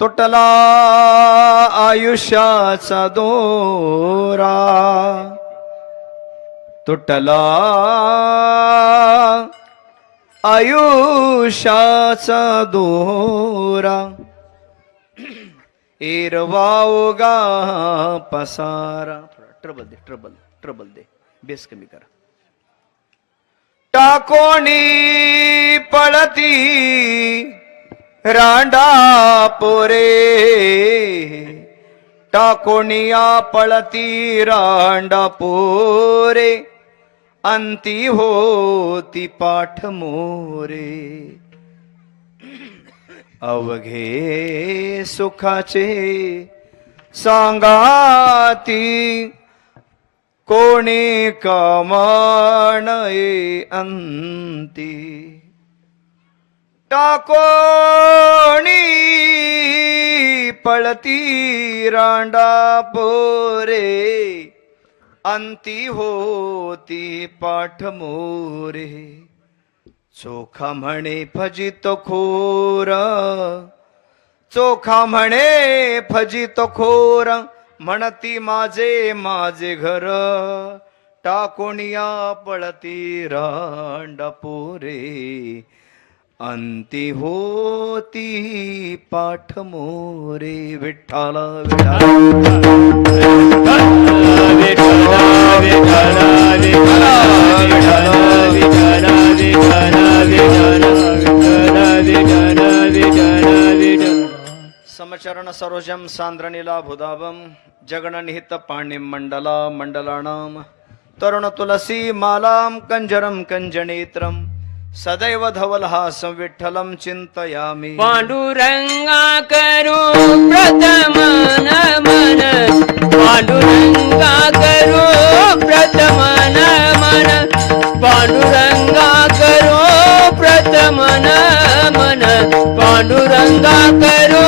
तुटला आयुष्याचा दोरा, तुटला आयुष्याचा दोरा, एरवाओगा पसारा. ट्रबल दे, ट्रबल दे, बेस कमी करा. टाकोणी पळती रांडा पोरे, टाकोनिया पळती रांडा पोरे, अंती होती पाठ मोरे. अवघे सुखाचे सांगाती, कोणी कमानये अंती. टाकोणी पळती रांडा पोरे, अंती होती पाठ मोरे. चोखा म्हणे फजित खोर, चोखा म्हणे फजित खोर, म्हणती माझे माझे घर. टाकोनिया पळती रांडा पोरे, अंती होती पाठ मोरे. विठ्ठला समचरण सरोजम सांद्रणीला भुदावम, जगणनिहित पाणिम मंडला मंडलानाम, तरुण तुलसी मालाम कंजरम कंजनेत्रम, सदैव धवलहासं विठ्ठलं चिंतयामि. पांडुरंगा करू प्रथम नमन, पांडुरंगा करू प्रथम नमन, पांडुरंगा करू प्रथम नमन, पांडुरंगा करू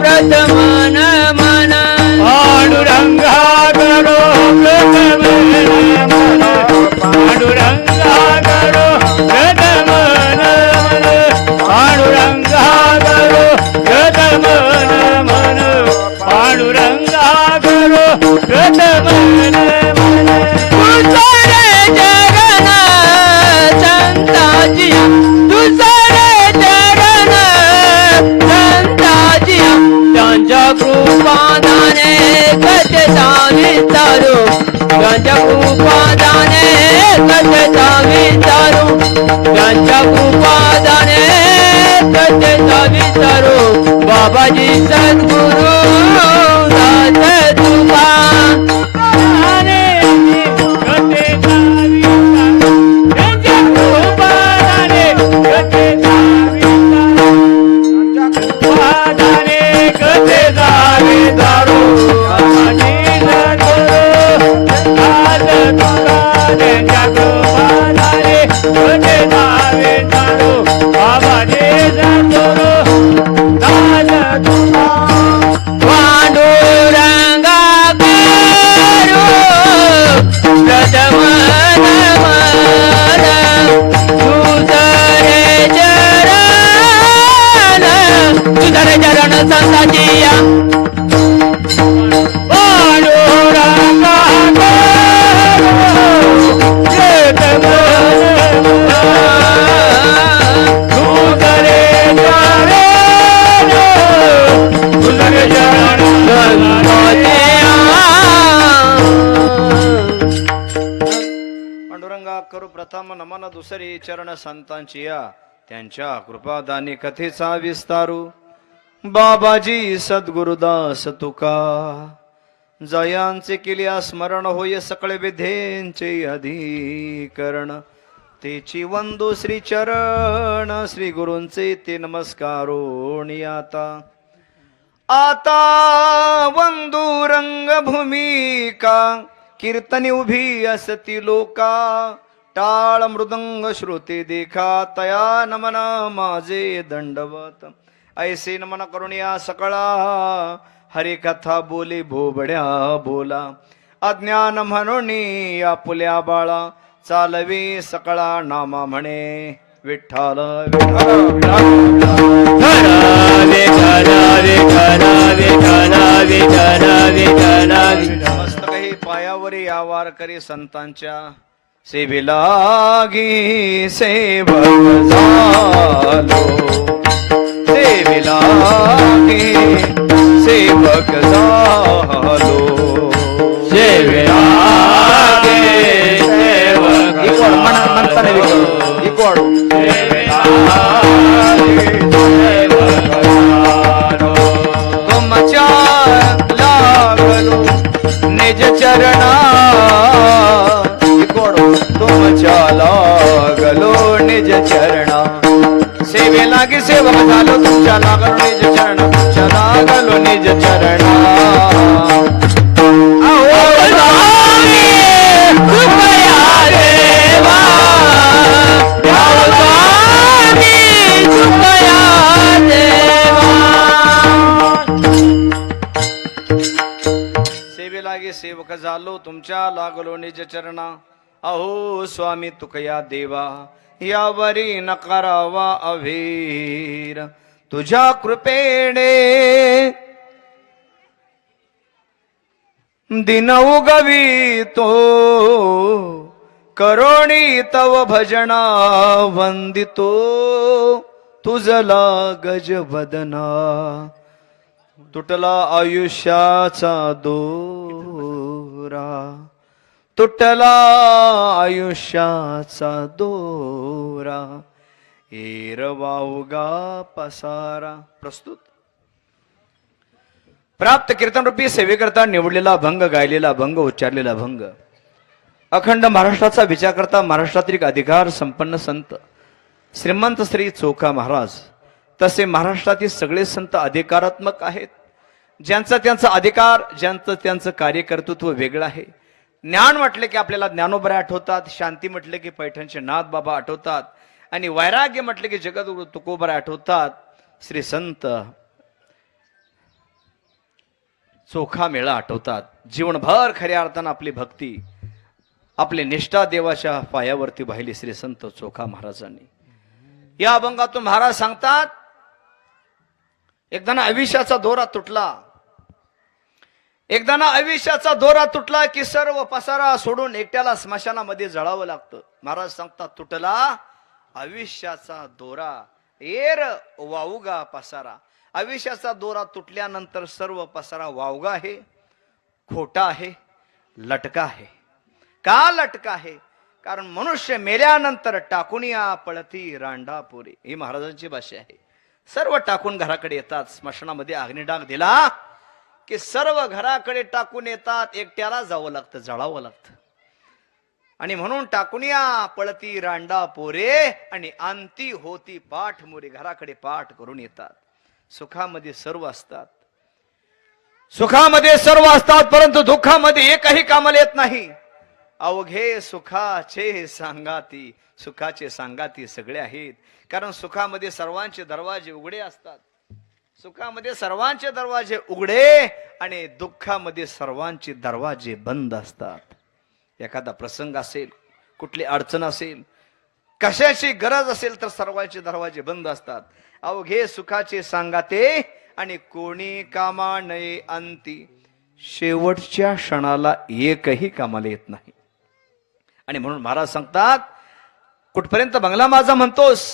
प्रथम नमन, पांडुरंगा करू प्रथम नमन, पांडुरंगा करू प्रथम नमन, पांडुरंगा करू प्रथम नमन, पांडुरंगा करू प्रथम नमन. तुझरे चरण संताजी, तुझरे चरण संताजी, त्यांच्या कृपादाने कथेचा विचारू, त्यांच्या कृपादाने कथेचा विचारू, त्यांच्या कृपादाने कथेचा विचारू. बाबाजी सद्गुरु दास तुका, प्रथम नमन दुसरी चरण संतांची या, त्यांच्या कृपादानी कथेचा विस्तारू. बाबाजी सद्गुरुदास तुका, जयांचे केल्या स्मरण होय सकळ विधेंचे अधिकरण. तेची वंदू श्री चरण, श्री गुरूंचे ते नमस्कारोणी. आता वंदू रंगभूमिका, कीर्तनी उभी असती लोका. टाळ मृदंग श्रुती देखा, तया नमन माझे दंडवत. ऐसे नमन करून या सकळा, हरिकथा बोले भोबड्या बोला. अज्ञान म्हणून आपुल्या बाळा, चालवी सकळा नामा म्हणे. विठ्ठल विठ्ठल मस्तक हे पायावरी यावार करी संतांच्या सेवेलागी सेवक झालो सेवेलागी सेवक झालो इकोड म्हणताना इकोड तुमच्या लागलो निज चरणा तुमच्या लागलो निज चरणा सेवे लागी सेवक झालो तुमच्या लागलो निज चरणा तुमच्या लागलो निज चरणा सेवेलागी सेवक झालो तुमच्या लागलो निज चरणा अहो स्वामी तुकया देवा यावरी न करावा अवीर तुझ्या कृपेने दिन उगवितो करोणी तव भजना वंदितो तुझला गजवदना तुटला आयुष्याचा दोरा तुटला आयुष्याचा दोरा एरवाउगा पसारा प्रस्तुत प्राप्त कीर्तन रूपी सेवेकरता निवडलेला भंग गायलेला भंग उच्चारलेला भंग अखंड महाराष्ट्राचा विचार करता महाराष्ट्रातील अधिकार संपन्न संत श्रीमंत श्री चोखा महाराज तसे महाराष्ट्रातील सगळे संत अधिकारात्मक आहेत ज्यांचा त्यांचा अधिकार ज्यांचं त्यांचं कार्यकर्तृत्व वेगळं आहे ज्ञान म्हटले की आपल्याला ज्ञानोबा आठवतात शांती म्हटले की पैठणचे नाथ बाबा आठवतात आणि वैराग्य म्हटले की जगद्गुरु तुकोबा आठवतात श्री संत चोखा मेळा आठवतात जीवनभर खऱ्या अर्थानं आपली भक्ती आपली निष्ठा देवाच्या पायावरती वाहिली श्री संत चोखा महाराजांनी या अभंगातून महाराज सांगतात एकदा आयुष्याचा दोरा तुटला एकदा आयुष्याचा दोरा तुटला की सर्व पसारा सोडून एकट्याला स्मशानामध्ये जळावं लागतं महाराज सांगतात तुटला आयुष्याचा दोरा एर वावगा पसारा आयुष्याचा दोरा तुटल्यानंतर सर्व पसारा वावगा आहे खोटा आहे लटका आहे का लटका आहे कारण मनुष्य मेल्यानंतर टाकून या पळती रांडापुरी ही महाराजांची भाषा आहे सर्व टाकून घराकडे येतात स्मशानामध्ये अग्निडाग दिला की सर्व घराकडे टाकून येतात एकट्याला जावं लागतं जळावं लागतं आणि म्हणून टाकून या पळती रांडा पोरे आणि अंती होती पाठ मोरे घराकडे पाठ करून येतात सुखामध्ये सर्व असतात सुखामध्ये सर्व असतात परंतु दुःखामध्ये एकही कामाला येत नाही अवघे सुखाचे सांगाती सुखाचे सांगाती सगळे आहेत कारण सुखामध्ये सर्वांचे दरवाजे उघडे असतात सुखामध्ये सर्वांचे दरवाजे उघडे आणि दुःखामध्ये सर्वांचे दरवाजे बंद असतात एखादा प्रसंग असेल कुठली अडचण असेल कशाची गरज असेल तर सर्वांचे दरवाजे बंद असतात अवघे सुखाचे सांगाते आणि कोणी कामा नये अंती शेवटच्या क्षणाला एकही कामाला येत नाही आणि म्हणून महाराज सांगतात कुठपर्यंत बंगला माझा म्हणतोस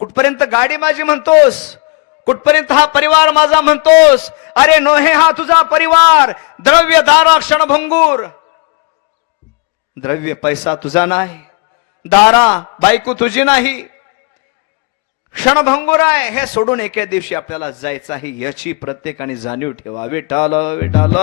कुठपर्यंत गाडी माझी म्हणतोस कुठपर्यंत हा परिवार माझा म्हणतोस अरे नोहे हा तुझा परिवार द्रव्य दारा क्षणभंगूर द्रव्य पैसा तुझा नाही दारा बायको तुझी नाही क्षणभंगूर आहे हे सोडून एके दिवशी आपल्याला जायचं आहे याची प्रत्येकाने जाणीव ठेवा विठाल विठाल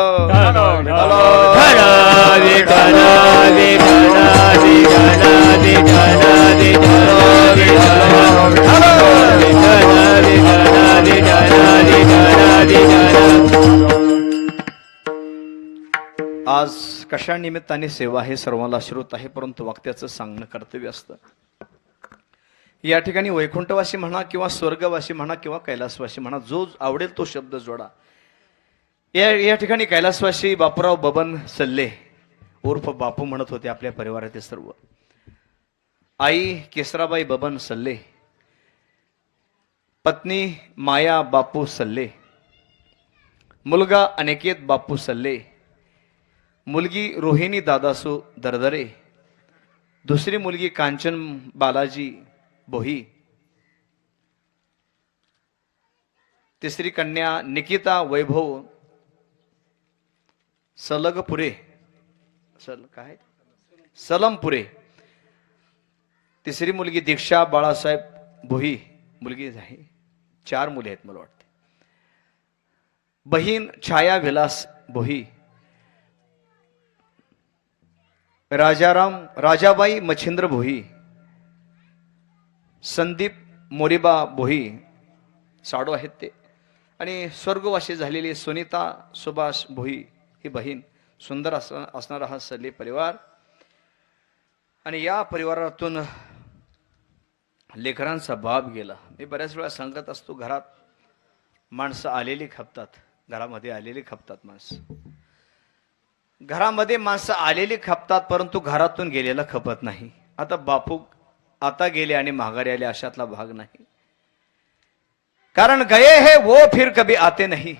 आज कशा निमित्ताने सेवा हे सर्वांना श्रोत आहे परंतु वक्त्याचं सांगणं कर्तव्य असतं या ठिकाणी वैकुंठवासी म्हणा किंवा स्वर्गवासी म्हणा किंवा कैलासवासी म्हणा जो आवडेल तो शब्द जोडा या ठिकाणी कैलासवासी बापूराव बबन सल्ले उर्फ बापू म्हणत होते आपल्या परिवारातील सर्व आई केसराबाई बबन सल्ले पत्नी माया बापू सल्ले, मुलगा अनिकेत बापू सल्ले, मुलगी रोहिणी दादासू दरदरे, दुसरी मुलगी कांचन बालाजी बोही, तिसरी कन्या निकिता वैभव सलगपुरे सलमपुरे, तिसरी मुलगी दीक्षा बाळासाहेब भोई, मुलगी आहे. 4 मुले आहेत मला वाटते. बहीण छाया विलास भोई, राजाबाई मच्छिंद्र भोई, संदीप मोरीबा भोई साडू आहेत ते, आणि स्वर्गवासी झालेली सुनीता सुभाष भोई ही बहीण. सुंदर असणारा हा सल्ले परिवार. आणि या परिवारातून लेकरांचा बाप गेला. मी बऱ्याच वेळा सांगत असतो, घरात माणसं आलेली खपतात, घरामध्ये आलेली खपतात माणसं, घरामध्ये माणसं आलेली खपतात, परंतु घरातून गेलेला खपत नाही. आता बापू आता गेले आणि माघारी आले अशातला भाग नाही. कारण गए है वो फिर कभी आते नहीं,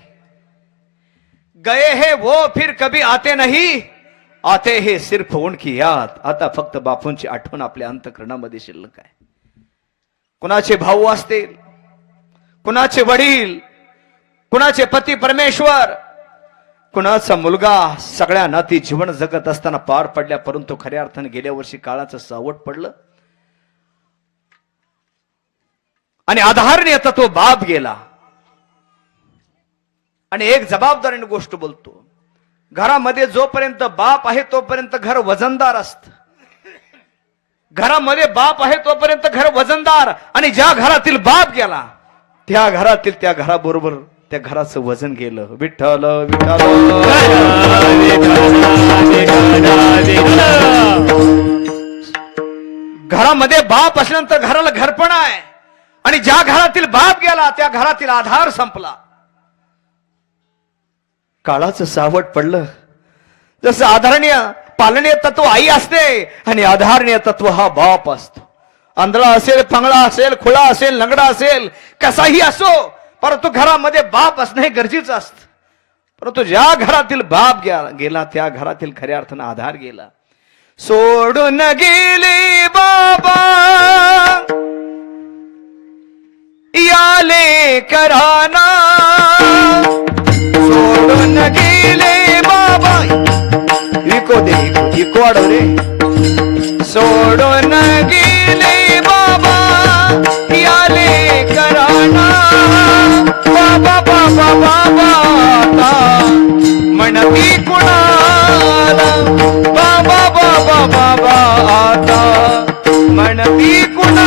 गए है वो फिर कभी आते नहीं, आते हे सिर्फ उनकी याद. आता फक्त बापूंची आठवण आपल्या अंतःकरणामध्ये शिल्लक आहे. कुणाचे भाऊ असतील, कुणाचे वडील, कुणाचे पती परमेश्वर, कुणाचा मुलगा, सगळ्यांना ती जीवन जगत असताना पार पडल्या, परंतु खऱ्या अर्थाने गेल्या वर्षी काळाचं सावट पडलं आणि आधारने आता तो बाप गेला. आणि एक जबाबदारीने गोष्ट बोलतो, घरामध्ये जोपर्यंत बाप आहे तोपर्यंत घर वजनदार असत. घरामध्ये बाप आहे तोपर्यंत घर वजनदार, आणि ज्या घरातील बाप गेला त्या घराबरोबर त्या घराचं वजन गेलं. विठ्ठल विठ्ठल. घरामध्ये बाप असल्यानंतर घराला घरपण आहे, आणि ज्या घरातील बाप गेला त्या घरातील आधार संपला. काळाचं सावट पडलं. जसं आधारणीय पालनीय तत्व आई असते आणि आधारणीय तत्व हा बाप असतो. आंधळा असेल, पंगळा असेल, खुळा असेल, लंगडा असेल, कसाही असो, परंतु घरामध्ये बाप असणं हे गरजेचं असतं. परंतु ज्या घरातील बाप गेला त्या घरातील खऱ्या अर्थानं आधार गेला. सोडून गेले बाबा याले कराना, सोडून गेले बाबा, इको दे इको वाढव रे. सोडून गेले बाबा याले कराना, बाबा बाबा बाबा आता म्हणती कुणाला, बाबा बाबा बाबा आता म्हणती कुणाला.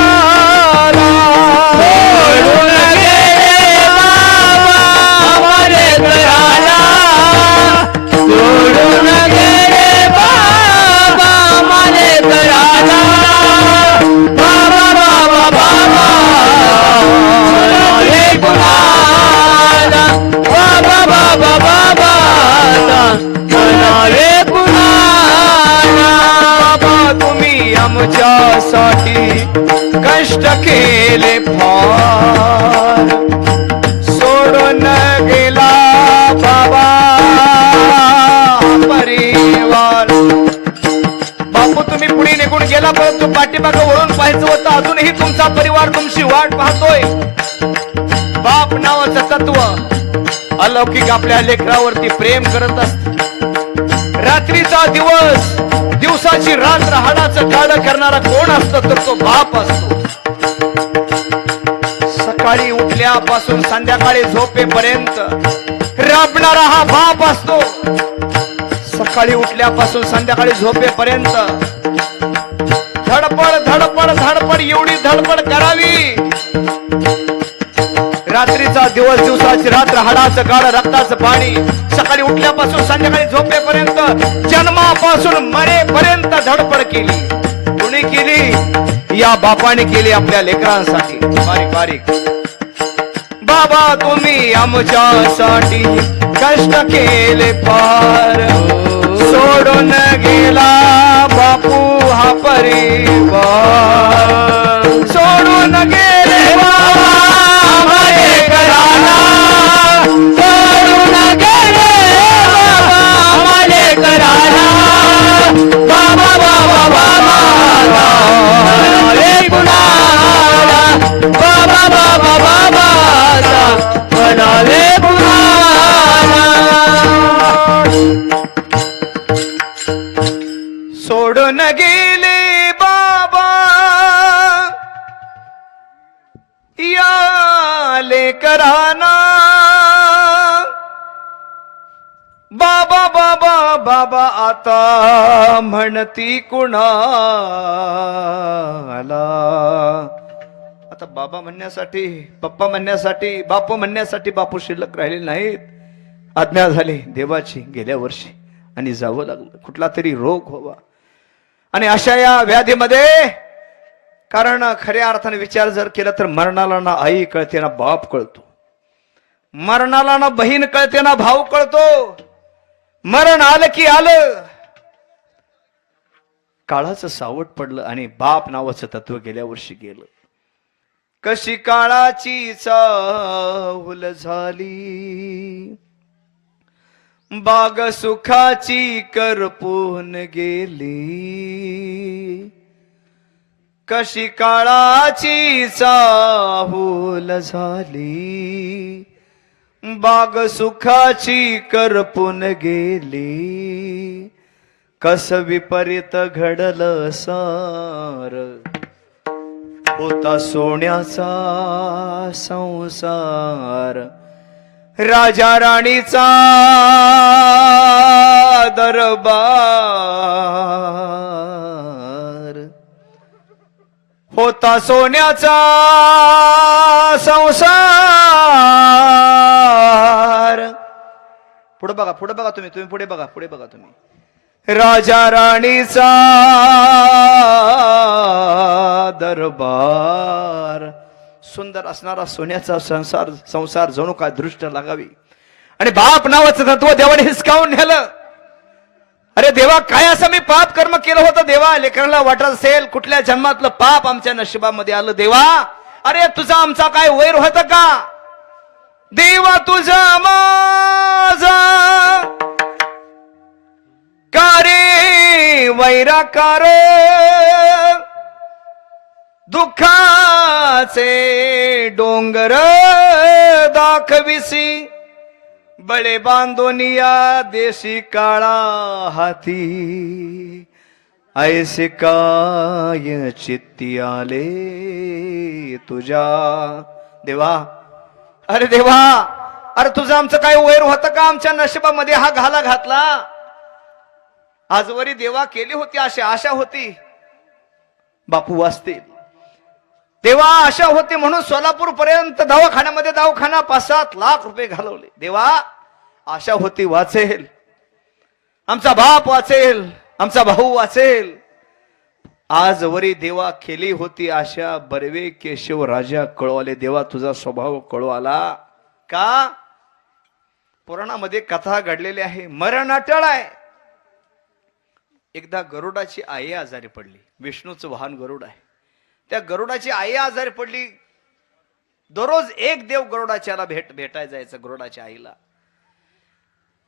आमच्यासाठी कष्ट केले फार, सोडून गेला बाबा परिवार. बापू तुम्ही पुढे निघून गेला, परंतु पाठीमागं वळून पाहायचं होतं. अजूनही तुमचा परिवार तुमची वाट पाहतोय. बाप नावाचं तत्व अलौकिक आपल्या लेकरावरती प्रेम करत असत. रात्रीचा दिवस, दिवसाची रात्र, हाडाचं काळं करणारा कोण असतो तर तो बाप असतो. सकाळी उठल्यापासून संध्याकाळी झोपेपर्यंत राबणारा हा बाप असतो. सकाळी उठल्यापासून संध्याकाळी झोपेपर्यंत धडपड धडपड धडपड, एवढी धडपड करावी. रात्रीचा दिवस, दिवसाची रात्र, हाडाचं काळ, रक्ताचं पाणी, सकाळी उठल्यापासून संध्याकाळी झोपेपर्यंत, जन्मापासून मरेपर्यंत धडपड केली. कुणी केली? या बापाने केली आपल्या लेकरांसाठी. बारीक बारीक. बाबा तुम्ही आमच्यासाठी कष्ट केले फार, सोडून गेला बापू हा परिवार, सोडून गेले बाबा बाबा बाबा बाबा आता म्हणती कुणाला. आता बाबा म्हणण्यासाठी, पप्पा म्हणण्यासाठी, बापू म्हणण्यासाठी बापू शिल्लक राहिले नाहीत. आज्ञा झाली देवाची गेल्या वर्षी आणि जावं लागलं. कुठला तरी रोग व्हावा आणि अशा या व्याधीमध्ये, कारण खऱ्या अर्थाने विचार जर केला तर मरणाला ना आई कळते ना बाप कळतो, मरणाला ना बहीण कळते ना भाऊ कळतो. मरण आलं की आलं, काळाचं सावट पडलं आणि बाप नावाचं तत्व गेल्या वर्षी गेलं. कशी काळाची चाहुल झाली, बाग सुखाची करपून गेली. कशी काळाची चाहुल झाली, बाग सुखाची करपून गेली. कस विपरीत घडलं सार, होता सोन्याचा संसार. राजा राणीचा दरबार, होता सोन्याचा संसार. पुढे बघा, पुढे बघा, तुम्ही पुढे बघा, पुढे बघा तुम्ही. राजा राणीचा दरबार, सुंदर असणारा सोन्याचा संसार जणू काय दृष्ट लागावी. आणि बाप नावाचं तत्व देवाने हिसकावून नेलं. अरे देवा, काय असं मी पाप कर्म केलं होतं देवा, लेकराला वाटत असेल कुठल्या जन्मातलं पाप आमच्या नशिबामध्ये आलं देवा. अरे तुझा आमचा काय वैर होत का देवा, तुझा माझा कारे वैराकार. दुःखाचे डोंगर दाखविसी, बळे बांधोनिया देशी काळा हाती. ऐसे काय चित्ती आले तुझ्या देवा. अरे देवा, अरे तुझं आमचं काय वैर होतं का आमच्या नशिबामध्ये हा घाला घातला. आजवरी देवा केली होती अशी आशा होती बापू वाचतील, देवा आशा होती म्हणून सोलापूर पर्यंत दवाखान्यामध्ये दवाखाना 5-7 लाख रुपये घालवले. देवा आशा होती वाचेल, आमचा बाप वाचेल, आमचा भाऊ वाचेल. आजवरी देवा केली होती आशा, बर्वे केशव राजा कळवाले. देवा तुझा स्वभाव कळू आला का. पुराणामध्ये कथा घडलेली आहे, मरण अटळ आहे. एकदा गरुडाची आई आजारी पडली. विष्णूचं वाहन गरुड आहे. त्या गरुडाची आई आजारी पडली. दररोज एक देव गरुडाच्याला भेटायला जायचं गरुडाच्या आईला.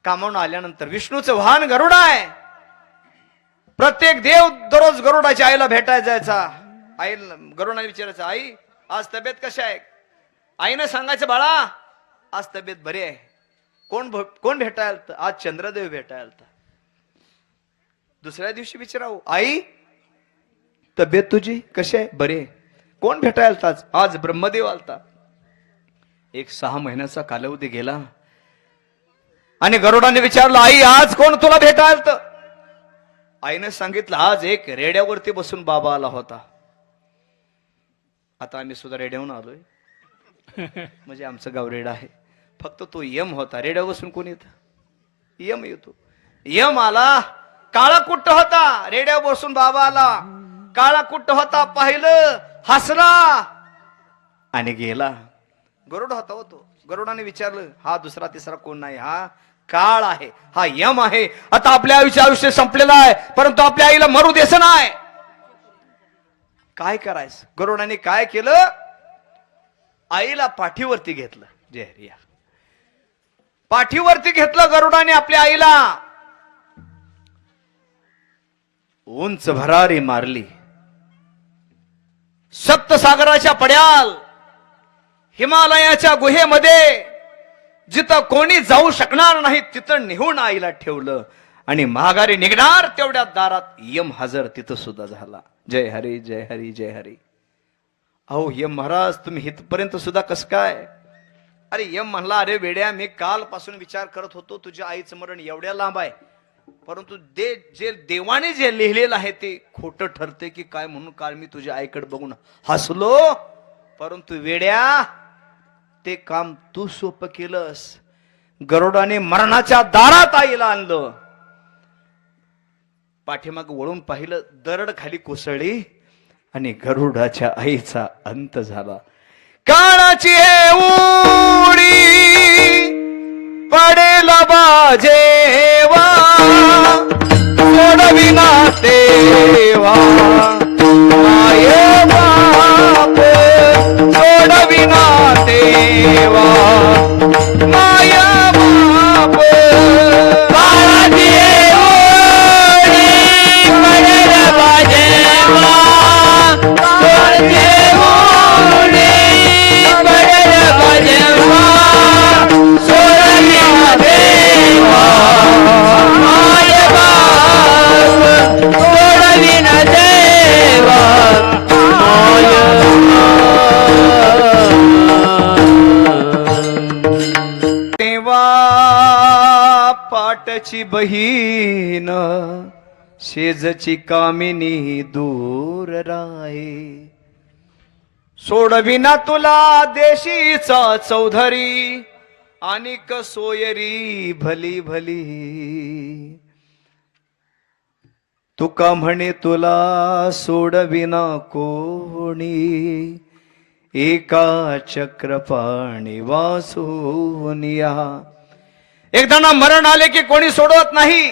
कामावून आल्यानंतर विष्णूचं वाहन गरुड आहे. प्रत्येक देव दररोज गरुडाच्या आईला भेटायला जायचा. आई गरुडाने विचारायचं, आई आज तब्येत कशी आहे. आईनं सांगायचं, बाळा आज तब्येत बरी आहे. कोण भेटायला. आज चंद्रदेव भेटायला. दुसऱ्या दिवशी विचारावं, आई तब्येत तुझी कशी आहे. बरे. कोण भेटायला. आज ब्रह्मदेव आलता. एक 6 महिन्याचा कालावधी गेला आणि गरुडाने विचारलं, आई आज कोण तुला भेटायला. आईने सांगितलं, आज एक रेड्यावरती बसून बाबा आला होता. आता आम्ही सुद्धा रेड्याहून आलोय. म्हणजे आमचं गाव रेडा आहे. फक्त तो यम होता. रेड्या बसून कोण येत. यम येतो. यम आला, काळा कुट्ट होता. रेड्या बसून बाबा आला, काळा कुट्ट होता. पाहिलं, हसला आणि गेला. गरुड होता होतो. गरुडाने विचारलं, हा दुसरा तिसरा कोण नाही, हा काळ आहे, हा यम आहे. आता आपल्या आयुष्य संपलेलं आहे, परंतु आपल्या आईला मरू देस नाही. काय करायचं. गरुडाने काय केलं, आईला पाठीवरती घेतलं. जय हरिया. पाठीवरती घेतलं गरुडाने आपल्या आईला. उंच भरारी मारली. सप्तसागराच्या पड्याल, हिमालयाच्या गुहेमध्ये जिथं कोणी जाऊ शकणार नाही तिथं नेहून आईला ठेवलं आणि माघारी निघणार तेवढ्या दारात यम हजर तिथं सुद्धा झाला. जय हरी जय हरी जय हरी. अहो यम महाराज, तुम्ही इथपर्यंत सुद्धा कस काय. अरे यम म्हणला, अरे वेड्या, मी कालपासून विचार करत होतो तुझ्या आईचं मरण एवढ्या लांब आहे, परंतु जे देवाने जे लिहिलेलं आहे ते खोटं ठरते की काय, म्हणून काल मी तुझ्या आईकडे बघून हसलो. परंतु वेड्या, ते काम तू सोपं केलंस. गरुडाने मरणाच्या दारात आईला आणलं. पाठीमाग वळून पाहिलं, दरड खाली कोसळली आणि गरुडाच्या आईचा अंत झाला. काळाची हे उडी पडेल बाजेवा, सोडविना तेवा माये बाप, सोडविना तेवा माया बाप. काळाची ओढी पडेल बाजेवा, काळाची ओढी पडेल बाजेवा, सोडविना देवा माय बाप, सोडविना देवा माय बाप. तेव्हा पाटची बहीण शेजची कामिनी दूर राहे. सोडविना तुला देशीचा चौधरी, अनिक सोयरी भली भली. तुका म्हणे तुला सोडविना कोणी, एका चक्रपाणी वासुनिया. एकदा ना मरण आले की कोणी सोडवत नाही.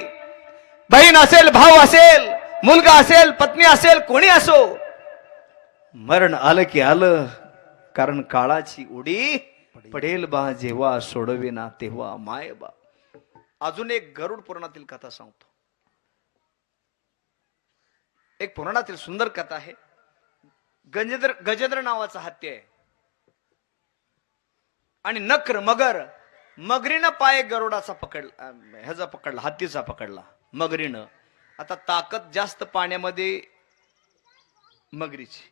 बहीण असेल, भाऊ असेल, मुलगा असेल, पत्नी असेल, कोणी असो, मरण आलं की आलं. कारण काळाची उडी पडेल बा जेव्हा, सोडविना तेव्हा माय बा. अजून एक गरुड पुराणातील कथा सांगतो. एक पुराणातील सुंदर कथा आहे. गजेंद्र नावाचा हत्ती आहे आणि नक्र मगरीनं पाय गरुडाचा पकडला, ह्याचा पकडला, हत्तीचा पकडला मगरीनं. आता ताकद जास्त पाण्यामध्ये मगरीची.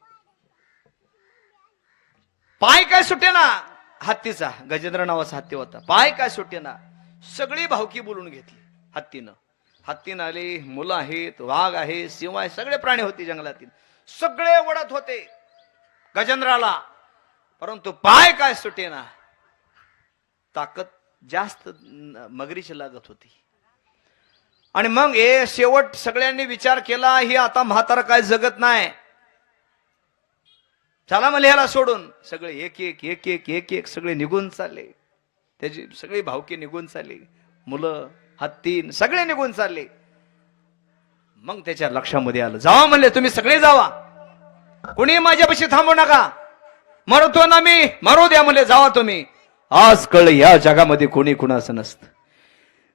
पाय काय सुटे ना हत्तीचा, गजेंद्र नावाचा हत्ती होता, पाय काय सुटे ना. सगळी भावकी बोलून घेतली हत्तीनं. हत्तीनं आली, मुलं आहेत, वाघ आहे, सिंह आहे, सगळे प्राणी होते जंगलातील, सगळे वडत होते गजेंद्राला. परंतु पाय काय सुटे ना. ताकद जास्त मगरीची लागत होती. आणि मग हे शेवट सगळ्यांनी विचार केला, ही आता म्हातारा काय जगत नाही, चला मला ह्याला सोडून. सगळे एक एक एक एक एक एक सगळे निघून चालले. त्याची सगळी भावकी निघून चालली, मुलं, हत्तीन सगळे निघून चालले. मग त्याच्या लक्षामध्ये आलं, जावा म्हणले, तुम्ही सगळे जावा, कोणी माझ्यापाशी थांबू नका, मरतो ना मी, मरू द्या म्हणले, जावा तुम्ही. आज कळ या जगामध्ये कोणी कुणाचं नसतं.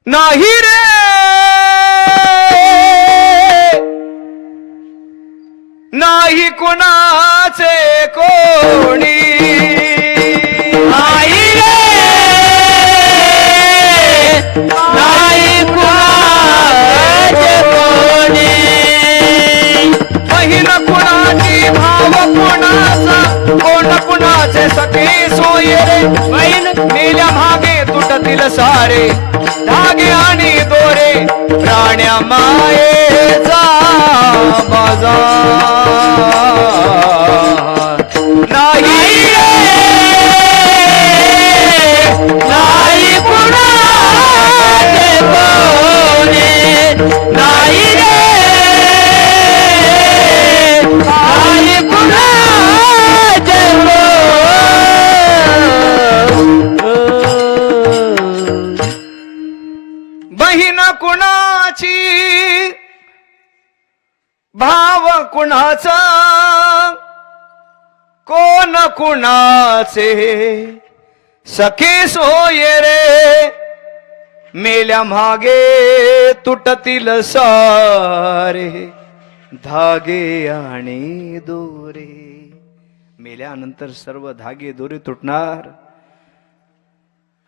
नाही रे, नाही कुणाचे कोणी, नाही रे, नाही कुणाचे कोणी. बहीण कुणाची, भाव कुणाचा, कोण कुणाचे सखे सोयरे. बहीण मेल्या मागे तुटतील सारे धागे आणि दोरे, प्राण्या मायेचा बाजार. नाही नाही कुणाचे कोणी, नाही रे, नाही कुणाचे कोणी. बहीण कुणाची, भाव कुणाचा, कोण कुणाचे सखे सोयरे. मेल्या मागे तुटतील सारे धागे आणि दोरे. मेल्यानंतर सर्व धागे दोरे तुटणार.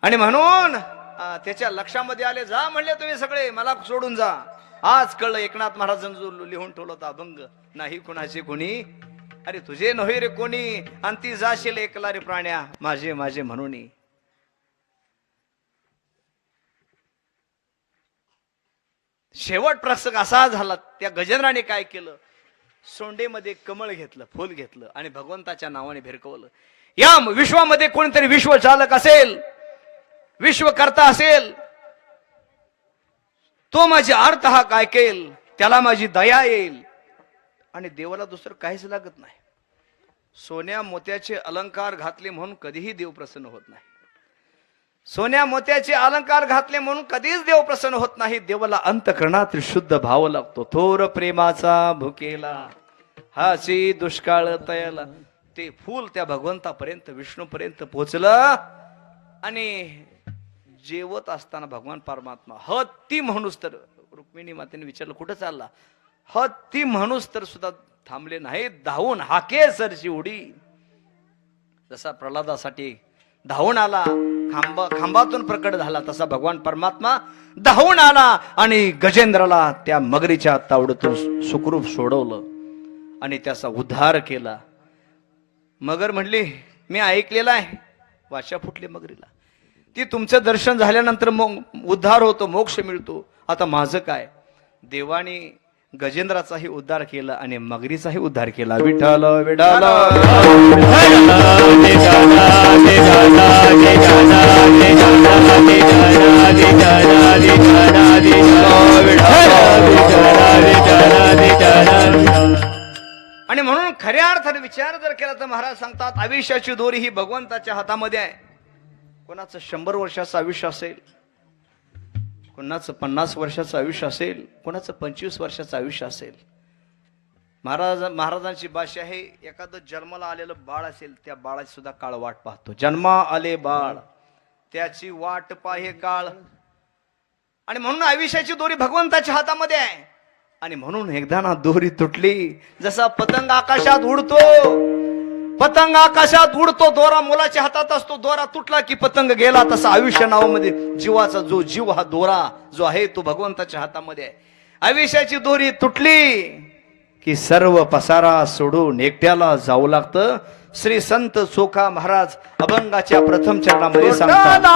आणि म्हणून त्याच्या लक्षामध्ये आले, जा म्हणले तुम्ही सगळे, मला सोडून जा. आज कळलं एकनाथ महाराजांनी जो लिहून ठेवला होता अभंग, नाही कुणाचे कोणी, अरे तुझे नव्हे रे कोणी, आणि ती जाशील एकला रे प्राण्या माझे माझे म्हणून. शेवट प्रसंग असा झाला, त्या गजेंद्राने काय केलं, सोंडेमध्ये कमळ घेतलं, फुल घेतलं आणि भगवंताच्या नावाने भिरकवलं. या विश्वामध्ये कोणीतरी विश्वचालक असेल, विश्वकर्ता असेल, तो माझी अर्थ हा काय केल, त्याला माझी दया येईल. आणि देवाला दुसरं काहीच लागत नाही. सोन्या मोत्याचे अलंकार घातले म्हणून कधीही देव प्रसन्न होत नाही. सोन्या मोत्याचे अलंकार घातले म्हणून कधीच देव प्रसन्न होत नाही. देवाला अंतःकरणात शुद्ध भाव लागतो. थोर प्रेमाचा भुकेला हाची दुष्काळ तयाला. ते फूल त्या भगवंतापर्यंत, विष्णूपर्यंत पोचलं आणि जेवत असताना भगवान परमात्मा हत्ती म्हणूस तर, रुक्मिणी मातेने विचारलं कुठं चालला, हत्ती म्हणूस तर सुद्धा थांबले नाही. धावून हाके सरची उडी. जसा प्रल्हादासाठी धावून आला, खांबातून प्रकट झाला, तसा भगवान परमात्मा धावून आला आणि गजेंद्राला त्या मगरीच्या तावडीतून सुखरूप सोडवलं आणि त्याचा उद्धार केला. मगर म्हणली, मी ऐकलेलं आहे, वाचा फुटली मगरीला, ती तुमचं दर्शन झाल्यानंतर उद्धार होतो, मोक्ष मिळतो. आता माझं काय? देवाने गजेंद्राचाही उद्धार केला आणि मगरीचाही उद्धार केला. विठ्ठल विठ्ठल आणि म्हणून खऱ्या अर्थाने विचार जर केला तर महाराज सांगतात, आयुष्याची दोरी ही भगवंताच्या हातामध्ये आहे. कोणाचं 100 वर्षाचं आयुष्य असेल, कोणाचं 50 वर्षाचं आयुष्य असेल, कोणाचं 25 वर्षाचं आयुष्य असेल. महाराजांची भाषा आहे, एखादं जन्माला आलेलं बाळ असेल, त्या बाळाची सुद्धा काळ वाट पाहतो. जन्मा आले बाळ, त्याची वाट पाहे काळ. आणि म्हणून आयुष्याची दोरी भगवंताच्या हातामध्ये आहे. आणि म्हणून एकदा ना दोरी तुटली, जसा पतंग आकाशात उडतो, पतंग आकाशात उडतो, दोरा मुलाच्या हातात असतो, दोरा तुटला की पतंग गेला. तसा आयुष्य नावामध्ये जीवाचा जो जीव, हा दोरा जो आहे तो भगवंताच्या हातामध्ये आहे. आयुष्याची दोरी तुटली की सर्व पसारा सोडून एकट्याला जाऊ लागतं. श्री संत चोखा महाराज अभंगाच्या प्रथम चरणामध्ये सांगतात,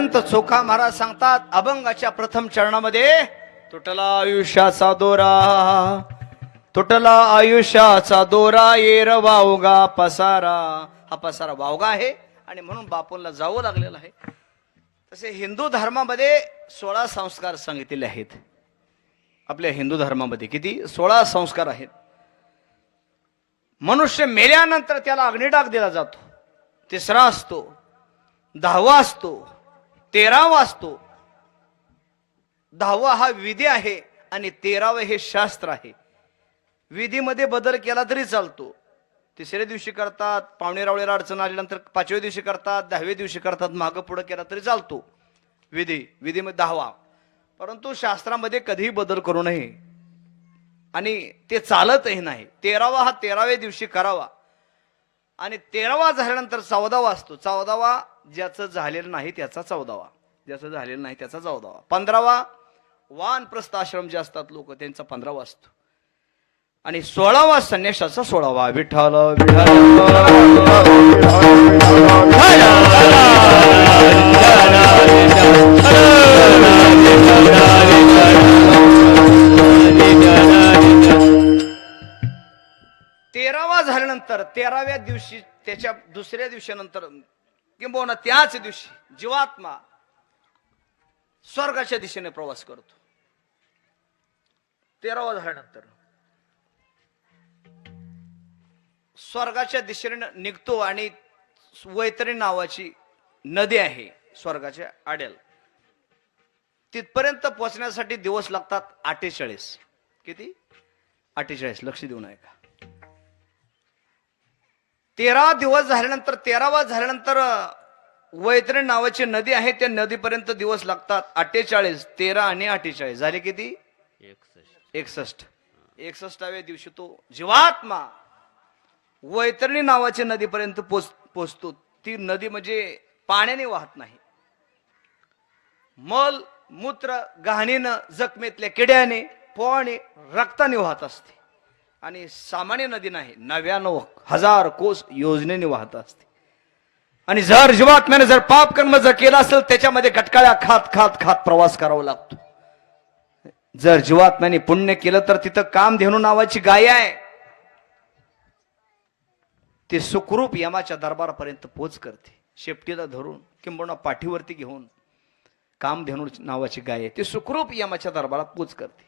संत चोखा महाराज सांगतात अभंगाच्या प्रथम चरणामध्ये, तुटला आयुष्याचा दोरा, तुटला आयुष्याचा दोरा, येर वावगा पसारा. हा पसारा वावगा आहे आणि म्हणून बापूंना जावं लागलेलं आहे. तसे हिंदू धर्मामध्ये 16 संस्कार सांगितलेले आहेत. आपल्या हिंदू धर्मामध्ये किती? 16 संस्कार आहेत. मनुष्य मेल्यानंतर त्याला अग्निडाग दिला जातो. 3रा असतो, 10वा असतो, 13वा असतो. 10वा हा विधी आहे आणि 13वे हे शास्त्र आहे. विधीमध्ये बदल केला तरी चालतो. 3ऱ्या दिवशी करतात, पाहुणे रावळेला अडचण आल्यानंतर 5व्या दिवशी करतात, 10व्या दिवशी करतात, मागं पुढं केला तरी चालतो. विधीमध्ये 10वा. परंतु शास्त्रामध्ये कधीही बदल करू नये आणि ते चालतही नाही. 13वा हा 13व्या दिवशी करावा आणि 13वा झाल्यानंतर 14वा असतो. 14वा ज्याचं झालेलं नाही त्याचा 14वा, ज्याचं झालेलं नाही त्याचा 14वा. 15वा वानप्रस्थ आश्रम जे असतात लोक त्यांचा 15वा असतो आणि 16वा संन्यासाचा 16वा. विठ्ठल तेरावा झाल्यानंतर 13व्या दिवशी, त्याच्या 2ऱ्या दिवशीनंतर किंबहुना त्याच दिवशी जीवात्मा स्वर्गाच्या दिशेने प्रवास करतो. 13वा झाल्यानंतर स्वर्गाच्या दिशेने निघतो आणि वैतरणी नावाची नदी आहे स्वर्गाच्या आड्याला. तिथपर्यंत पोहोचण्यासाठी दिवस लागतात 48. किती? 48. लक्ष देऊ नये का? 13 दिवस झाल्यानंतर 13वा झाल्यानंतर वैतरणी नावाची नदी आहे, त्या नदीपर्यंत दिवस लागतात 48. 13 आणि 48 झाले किती? 61. 61व्या दिवशी तो जीवात्मा वैतरणी नावाच्या नदीपर्यंत पोचतो. ती नदी म्हणजे पाण्याने वाहत नाही, मल मूत्र घाणीनं, जखमेतल्या किड्याने, पोवाने, रक्ताने वाहत असते आणि सामान्य नदी नाही, 99,000 कोस योजनेने वाहत असते. आणि जर जीवात्म्याने जर पाप कर्म जर केला असेल त्याच्यामध्ये गटकाळ्या खात खात खात प्रवास करावा लागतो. जर जीवात्म्याने पुण्य केलं तर तिथं कामधेनू नावाची गाय आहे, ते सुखरूप यमाच्या दरबारापर्यंत पोच करते. शेपटीला धरून किंबहुना पाठीवरती घेऊन कामधेनू नावाची गाय आहे, ती सुखरूप यमाच्या दरबारात पोच करते.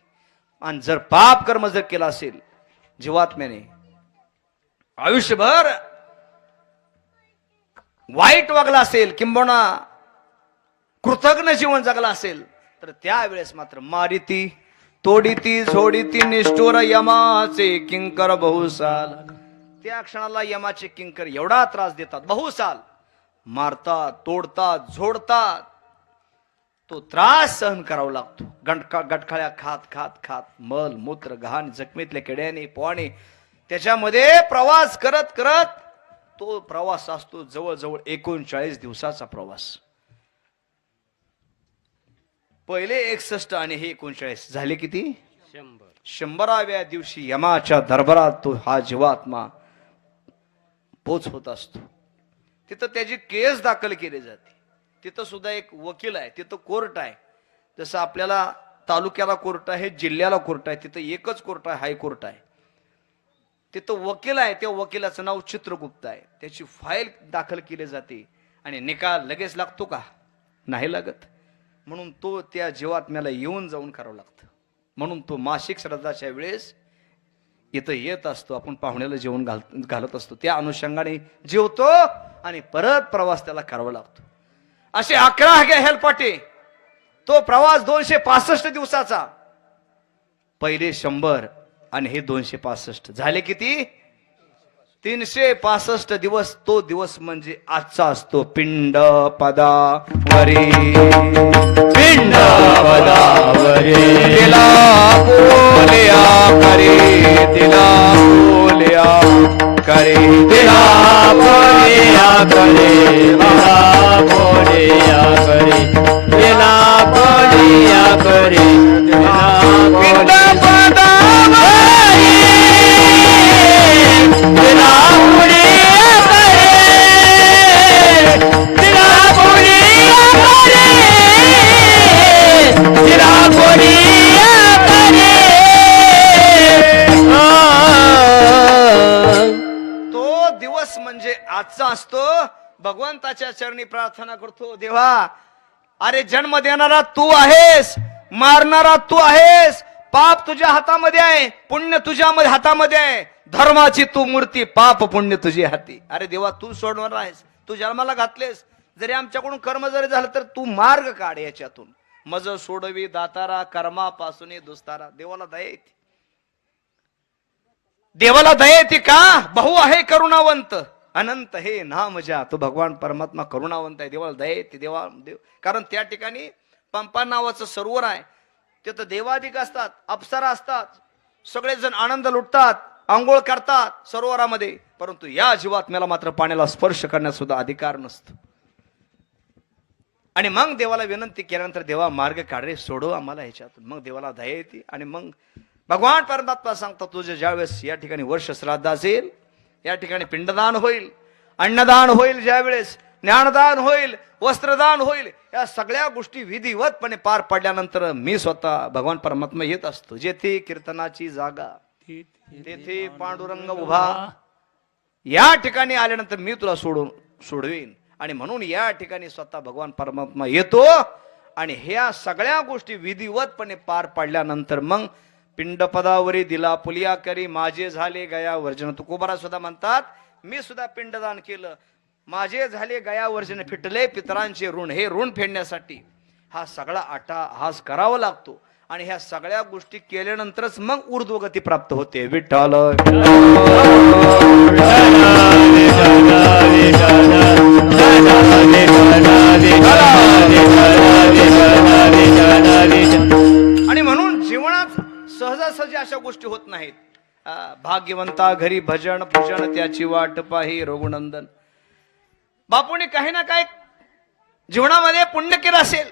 आणि जर पाप कर्म जर केला असेल जीवात्म्याने, आयुष्यभर वाईट वागला असेल किंबहुना कृतज्ञ जीवन जगला असेल तर त्यावेळेस मात्र मारिती तोडीती झोडीती निष्ठुर यमाचे किंकर बहुसाल. त्या क्षणाला यमाचे किंकर एवढा त्रास देतात, बहुसाल मारतात, तोडतात, झोडतात. तो त्रास सहन करावा लागतो. गटखाळ्या खात खात खात, मल मूत्र घाण जखमीतल्या किड्याने पोवाने, त्याच्यामध्ये प्रवास करत करत तो प्रवास असतो जवळजवळ 39 दिवसाचा प्रवास. पहिले 61 आणि हे 39 झाले किती? 100व्या दिवशी यमाच्या दरबारात तो हा जीवात्मा पोच होत असतो. तिथं त्याची केस दाखल केली जाते. तिथं सुद्धा एक वकील आहे, तिथं कोर्ट आहे. जसं आपल्याला तालुक्याला कोर्ट आहे, जिल्ह्याला कोर्ट आहे, तिथं एकच कोर्ट आहे, हायकोर्ट आहे. तिथं वकील आहे, त्या वकिलाचं नाव चित्रगुप्त आहे. त्याची फाईल दाखल केली जाते आणि निकाल लगेच लागतो का? नाही लागत. म्हणून तो त्या जीवात्म्याला येऊन जाऊन करावं लागतं. म्हणून तो मासिक श्राद्धाच्या वेळेस इथं येत असतो. आपण पाहुण्याला जेवण घालत असतो, त्या अनुषंगाने जेवतो आणि परत प्रवास त्याला करावा लागतो. असे 11 हेलपाटे. तो प्रवास 265 दिवसाचा. पहिले 100 आणि हे 265 झाले किती? 365 दिवस. तो दिवस म्हणजे आजचा असतो. पिंड पदावरी, पिंड पदावरी तिला बोलया करे, तिला बोलया करे, तिला बोलया करे, तिला बोलया करे, तिला बोलया करे, पिंड तिला आजचा असतो भगवंताच्या चरणी प्रार्थना करतो, देवा अरे जन्म देणारा तू आहेस, मारणारा तू आहेस, पाप तुझ्या हातामध्ये आहे, पुण्य तुझ्या हातामध्ये आहे, धर्माची तू मूर्ती, पाप पुण्य तुझी हाती. अरे देवा तू सोडणार आहेस, तू जन्माला घातलेस, जरी आमच्याकडून कर्म जरी झालं तर तू मार्ग काढ याच्यातून. मज सोडवी दातारा कर्मापासून दुस्तारा. देवाला दया येते, देवाला दया येते का? बहु आहे करुणावंत अनंत हे नाम ज्या. तो भगवान परमात्मा करुणावंत आहे, देवाला दया येते. देव कारण त्या ठिकाणी पंपा नावाचं सरोवर आहे, तिथं देवाधिक असतात, अप्सरा असतात, सगळेजण आनंद लुटतात, आंघोळ करतात सरोवरामध्ये, परंतु या जीवात्म्याला मात्र पाण्याला स्पर्श करण्यास सुद्धा अधिकार नसतो. आणि मग देवाला विनंती केल्यानंतर देवा मार्ग काढ रे, सोडव आम्हाला ह्याच्यातून. मग देवाला दया येते आणि मग भगवान परमात्मा सांगतो, तुझे ज्यावेळेस या ठिकाणी वर्ष श्राद्ध असेल, या ठिकाणी पिंडदान होईल, अन्नदान होईल, ज्यावेळेस ज्ञानदान होईल, वस्त्रदान होईल, या सगळ्या गोष्टी विधिवतपणे पार पडल्यानंतर मी स्वतः भगवान परमात्मा येत असतो. जेथे कीर्तनाची जागा तेथे पांडुरंग उभा. या ठिकाणी आल्यानंतर मी तुला सोडवीन. आणि म्हणून या ठिकाणी स्वतः भगवान परमात्मा येतो आणि ह्या सगळ्या गोष्टी विधिवतपणे पार पडल्यानंतर मग पिंडपदावरी दिला पुलिया करी माझे झाले गया वर्जन. तुकोबारा सुद्धा म्हणतात, मी सुद्धा पिंडदान केलं, माझे झाले गया वर्जन, फिटले पितरांचे ऋण. हे ऋण फेडण्यासाठी हा सगळा अट्टाहास करावा लागतो आणि ह्या सगळ्या गोष्टी केल्यानंतरच मग ऊर्ध्वगती प्राप्त होते. विठ्ठल आणि म्हणून जीवनात सहजासहजी अशा गोष्टी होत नाहीत. भाग्यवंता घरी भजन पूजन त्याची वाट पाही रघुनंदन. बापूने काही ना काही जीवनामध्ये पुण्य केलं असेल,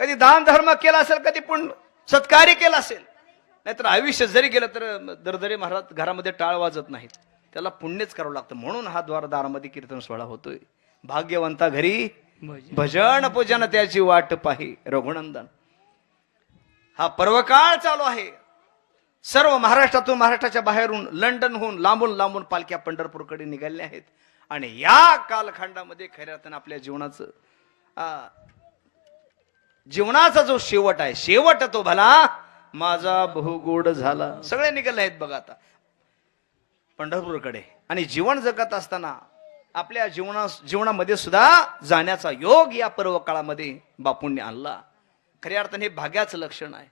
कधी दान धर्म केला असेल, कधी पुण्य सत्कार्य केला असेल, नाहीतर आयुष्य जरी गेलं तर दरदरे महाराज घरामध्ये टाळ वाजत नाहीत, त्याला पुण्यच करावं लागतं. म्हणून हा द्वारदारामध्ये कीर्तन सोहळा होतोय. भाग्यवंता घरी भजन पूजन त्याची वाट पाही रघुनंदन. हा पर्वकाळ चालू आहे. सर्व महाराष्ट्रातून, महाराष्ट्राच्या बाहेरून, लंडनहून, लांबून लांबून पालख्या पंढरपूरकडे निघाल्या आहेत. आणि या कालखंडामध्ये खऱ्या अर्थानं आपल्या जीवनाचा जो शेवट आहे, शेवट तो भला माझा बहुगोड झाला. सगळे निघाले आहेत बघा आता पंढरपूरकडे. आणि जीवन जगत असताना आपल्या जीवनामध्ये सुद्धा जाण्याचा योग या पर्व काळामध्ये बापूंनी आणला. खऱ्या अर्थाने हे भाग्याचं लक्षण आहे.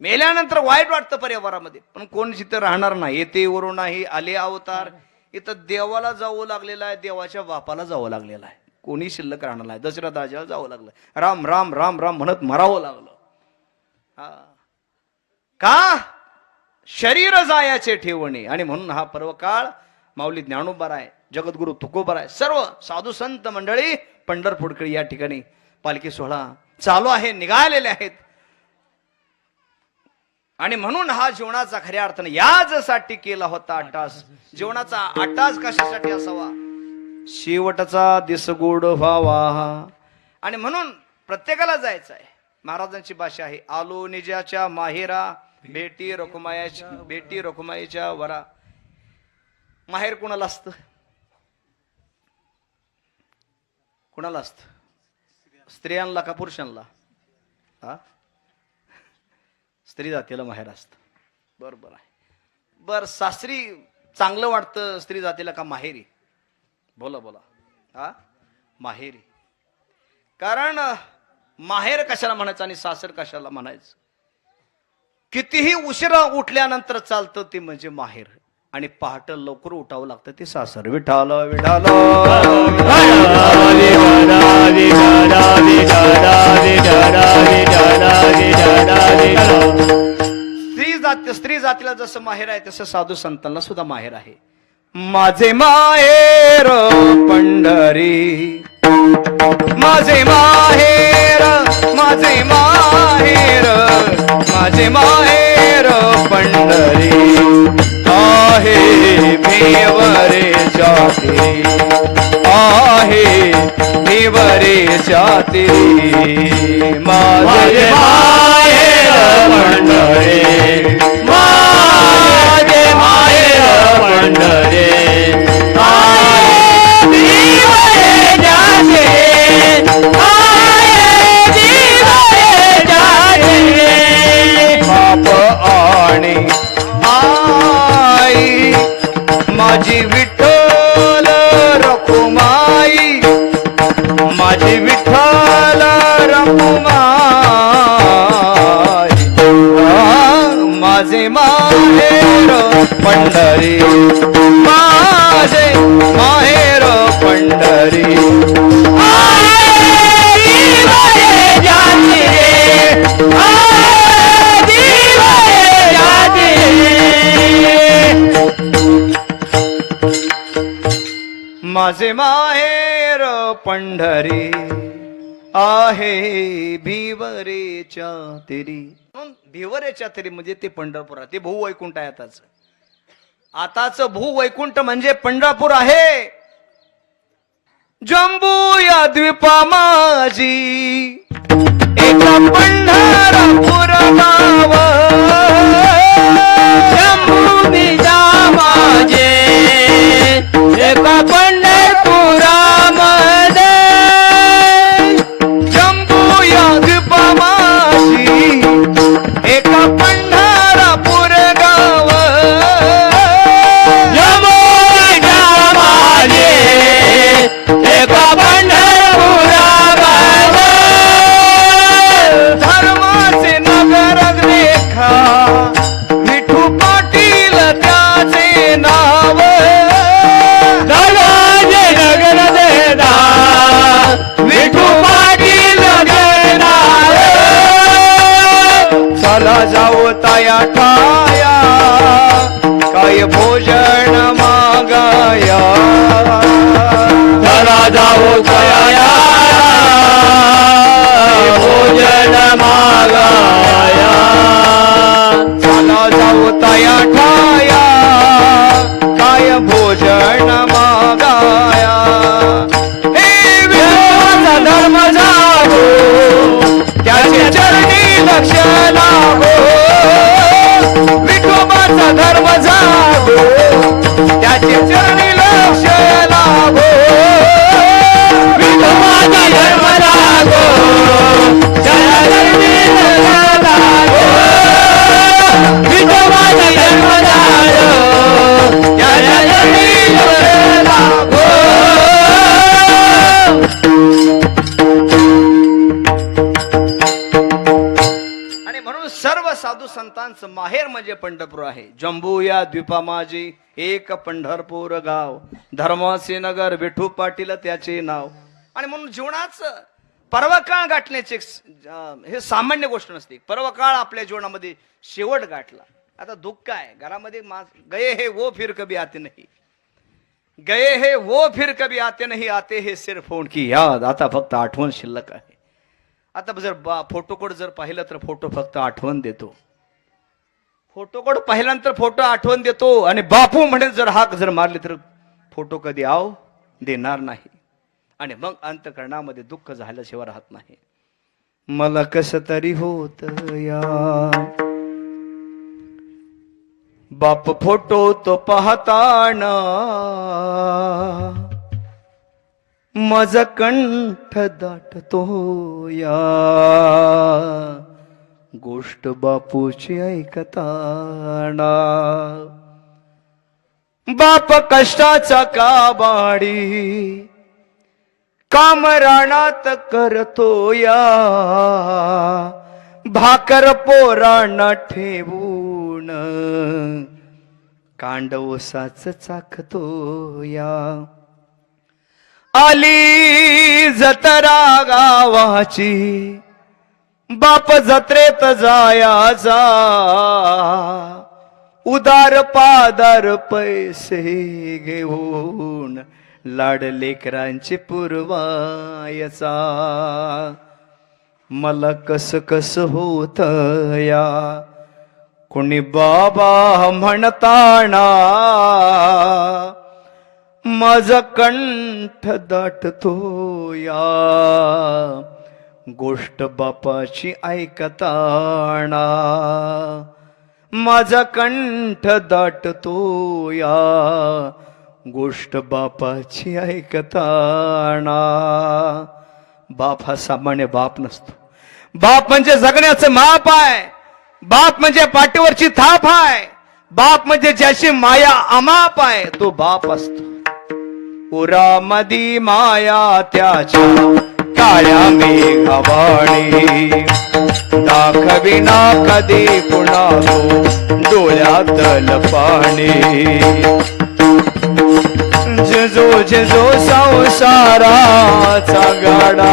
मेल्यानंतर वाईट वाटतं पर्यावरणामध्ये, पण कोण जिथं राहणार नाही. येते वरून नाही आले अवतार. इथं देवाला जावं लागलेलं आहे, देवाच्या बापाला जावं लागलेलं आहे, कोणी शिल्लक राहणार नाही. दशरथ राजाला जावं लागलं, राम राम राम राम म्हणत मरावं लागलं. का? शरीर जायाचे ठेवणे. आणि म्हणून हा पर्वकाळ माऊली ज्ञानोबाराय, जगद्गुरु तुकोबाराय, सर्व साधू संत मंडळी पंढरपूरकडे या ठिकाणी पालखी सोहळा चालू आहे, निघालेले आहेत. आणि म्हणून हा जीवनाचा खऱ्या अर्थाने याचसाठी केला होता अट्टास. जीवनाचा अट्टास कशासाठी असावा? शेवटचा दिसगोड व्हावा. आणि म्हणून प्रत्येकाला जायचं आहे. महाराजांची भाषा आहे, आलो निजाच्या माहेरा बेटी रखुमाईच्या वरा. माहेर कोणाला असतं? कोणाला असतं? स्त्रियांना का पुरुषांना? हा, स्त्री जातीला माहेर असतं. बरोबर आहे. बर, सासरी चांगलं वाटतं स्त्री जातीला का माहेरी? बोला बोला. हा, माहेरी. कारण माहेर कशाला म्हणायचं आणि सासर कशाला म्हणायचं? कितीही उशिरा उठल्यानंतर चालतं ते म्हणजे माहेर, आणि पहाट लवकर उठावं लागतं ते सासर. विठाल विठाल. स्त्री जातीला जसं माहेर आहे तसं साधू संतांना सुद्धा माहेर आहे. माझे माहेर पंढरी, माझे माहेर, माझे माहेर, माझे माहेर पंढरी. आहे भेवरे जाती, आहे भेवरे जाती. माझे माहेर पंढरी, माझे माहेर पंढरी. आहे माझे माहेर पंढरी आहे भिवरेच्या तेरी. म्हणून भिवरेच्या तेरी म्हणजे ते पंढरपूर आहे, ते भूवैकुंठ आहे आताच भूवैकुंठ म्हणजे पंढरपूर आहे. जंबू या द्वीपा माझी एका पंढरपूर गाव. शंभू निजा माझे एका पंढरपुरामध्ये. जंबू या द्वीपा माझी एका पंढरपूर गाव. शंभू निजा माझे एका पंढरपुरामध्ये. धर्माचे नगर रेखा विठू पाटील त्याचे नाव. धर्माचे नगर देना विठू पाटील देणार. चला जाऊ ताया ठाया काय भोजन मागाया. चला जाऊ तया भोजन मागाया. चला जाऊ ताया ठाया काय भोजन मागाया. हे विठोबाचा धर्म जागो त्याचे चरणी लक्ष लागो. विठोबाचा धर्म जागो त्याचे चरणी लक्ष लागो. विठोबाचा धर्म लागो त्याला धर्मी लागो. विठोबाचा धर्म लागो त्याला धर्मी लागो. आणि म्हणून सर्व साधू संतांचं माहेर म्हणजे पंढरपूर आहे. जंबू या द्वीपा माझी एक पंढरपूर गाव. धर्माचे नगर विठू पाटील त्याचे नाव. आणि म्हणून जीवनाचं पर्वकाळ गाठण्याचे हे सामान्य गोष्ट नसते. पर्वकाळ आपल्या जीवनामध्ये शेवट गाठला. आता दुःख आहे घरामध्ये गए हे वो फिर कभी आते नहीं. गए हे वो फिर कभी आते नहीं, आते हे सिर्फ उनकी याद. आता फक्त आठवण शिल्लक आहे. आता जर फोटोकोड जर पाहिलं तर फोटो फक्त आठवण देतो. फोटोकोड पाहिल्यानंतर फोटो आठवण देतो. आणि बापू म्हणे जर हाक जर मारले तर फोटो कधी आव देणार नाही. आणि मग अंतकरणामध्ये दुःख झाल्याशिवाय राहत नाही. मला कस तरी होत या बाप फोटो तो पाहताना. माझ कंठ दाटतो या गोष्ट बापूची ऐकताना. बाप कष्टाचा काबाडी काम रानात करतो या. भाकर पोरांना ठेवून कांडवसाच चाकतो या. आली जत्रा गावाची बाप जत्रेत जायाचा. उदार पादार पैसे घेऊन लाड लेकरांचे पुरवायचा. मला कस कस होत या कोणी बाबा म्हणताना. माझ कंठ दाटतो या गोष्ट बापाची ऐकताना. माझा कंठ दाटतो या गोष्ट बापाची ऐकताना. बाप हा सामान्य बाप नसतो. बाप म्हणजे जगण्याचं माप आहे. बाप म्हणजे पाठीवरची थाप आहे. बाप म्हणजे ज्याची माया अमाप आहे तो बाप असतो. उरामदी माया त्याच्या काळ्या मेघावाणी. दाखविना कधी पुन्हा डोळ्यातल पाणी. जो जो संसाराचा गाडा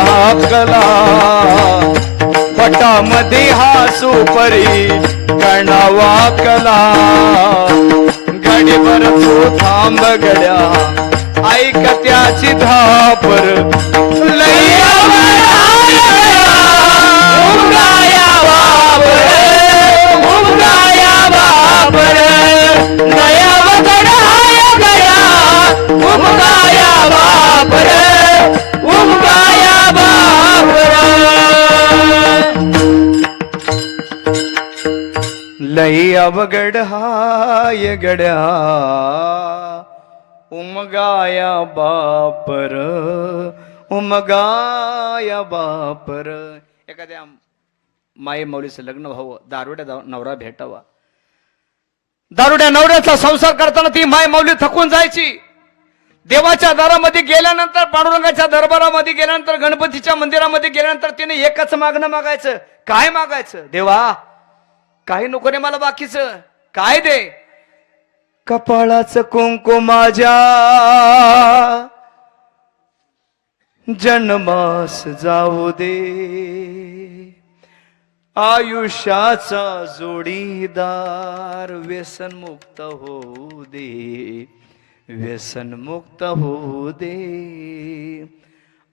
कला. पटामध्ये हा सुपरी कणावा कला. गडीभर तो थांब गड्या ऐक त्याची धापर लई उमगाया बापर उमगाया बापर गया वगडाया गया उमगाया बापर उमगाया बापर लई अवघड हाय गड्या उमगाया बापर उमगाया बापर. एखाद्या माई मौलीचं लग्न व्हावं, दारुड्या नवरा भेटावा. दारुड्या नवऱ्याचा संसार करताना ती माय मौली थकून जायची. देवाच्या दारामध्ये गेल्यानंतर, पांडुरंगाच्या दरबारामध्ये गेल्यानंतर, गणपतीच्या मंदिरामध्ये गेल्यानंतर तिने एकच मागणं मागायचं. काय मागायचं? देवा काही नको रे मला बाकीचं, काय दे? कपाळाचं कुंकू माझ्या जन्मास जाऊ दे, आयुष्याचा जोडीदार व्यसन मुक्त होऊ दे, व्यसन मुक्त होऊ दे.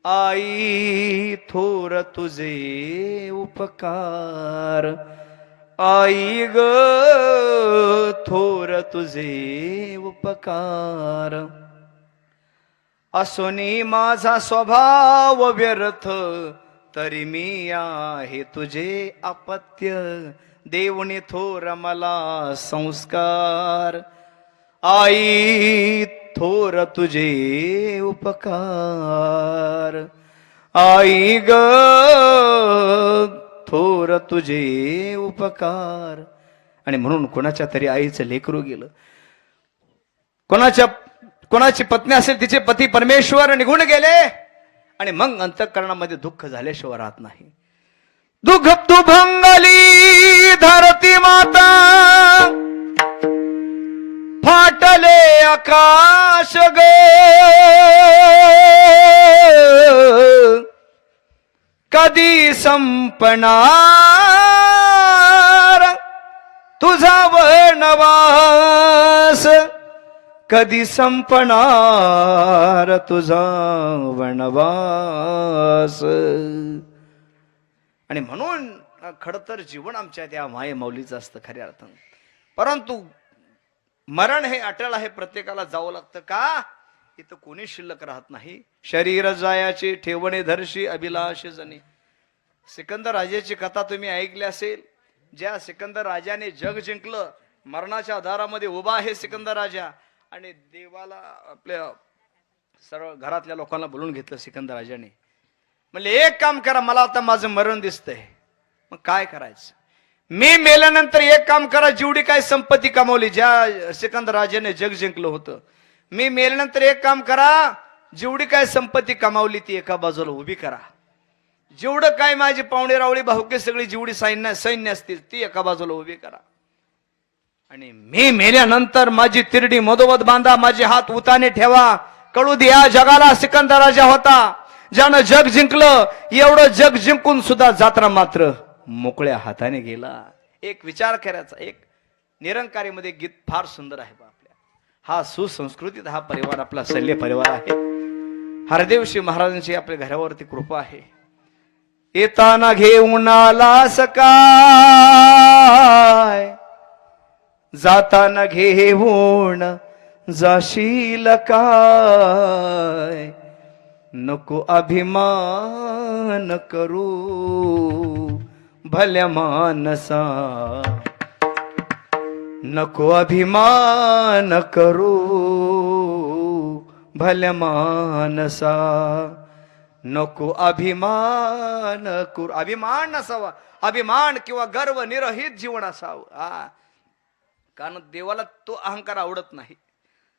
आई थोर तुझे उपकार, आई ग थोर तुझे उपकार. असोनी माझा स्वभाव व्यर्थ, तरी मी आहे तुझे अपत्य. देवनी थोर मला संस्कार, आई थोर तुझे उपकार. आई ग थोर तुझे उपकार. आणि म्हणून कोणाच्या तरी आईचं लेकरू गेलं, कोणाची पत्नी असेल तिचे पती परमेश्वर निघून गेले, आणि मग अंतःकरणामध्ये दुःख झाल्याशिवाय राहत नाही. दुःख दुभंगली धरती माता, फाटले आकाश ग, कधी संपणार तुझा वनवास, कधी संपणार तुझा वनवास. आणि म्हणून खर तर जीवन आमच्या त्या माये माऊलीचं असतं खऱ्या अर्थानं. परंतु मरण हे अटळ आहे, प्रत्येकाला जावं लागतं. का? इथं कोणी शिल्लक राहत नाही. शरीर जायाची ठेवणे धरशी अभिलाष जनी. सिकंदर राजाची कथा तुम्ही ऐकली असेल. ज्या सिकंदर राजाने जग जिंकलं, मरणाच्या दारामध्ये उभा आहे सिकंदर राजा, आणि देवाला आपल्या सर्व घरातल्या लोकांना बोलून घेतलं सिकंदर राजाने. म्हणले एक काम करा, मला आता माझं मरण दिसतंय. मग काय करायचं? मी मेल्यानंतर एक काम करा, जेवढी काय संपत्ती कमावली, ज्या सिकंदर राजाने जग जिंकलं होतं, मी मेल्यानंतर एक काम करा, जेवढी काय संपत्ती कमावली ती एका बाजूला उभी करा. जेवढं काय माझी पाहुणे रावळी भाऊके सगळी जेवढी सैन्य असतील ती एका बाजूला उभी करा. आणि मी मेल्यानंतर माझी तिरडी मधोमध बांधा, माझे हात उताने ठेवा. कळू द्या जगाला सिकंदर राजा होता, ज्यानं जग जिंकलं. एवढं जग जिंकून सुद्धा जात्रा मात्र मोकळ्या हाताने गेला. एक विचार करायचा. एक निरंकारीमध्ये गीत फार सुंदर आहे आपल्या. हा सुसंस्कृतीत हा परिवार आपला शल्य परिवार आहे. हरदेवशी महाराजांची आपल्या घरावरती कृपा आहे. येताना घेऊन आलास काय, जाताना घेऊन जाशील काय. नको अभिमान करू भल्या मानसा, नको अभिमान करू भल्या मानसा. नको अभिमान करू. अभिमान नसावा, अभिमान किंवा गर्व निरहित जीवन असावं. कारण देवाला तो अहंकार आवडत नाही.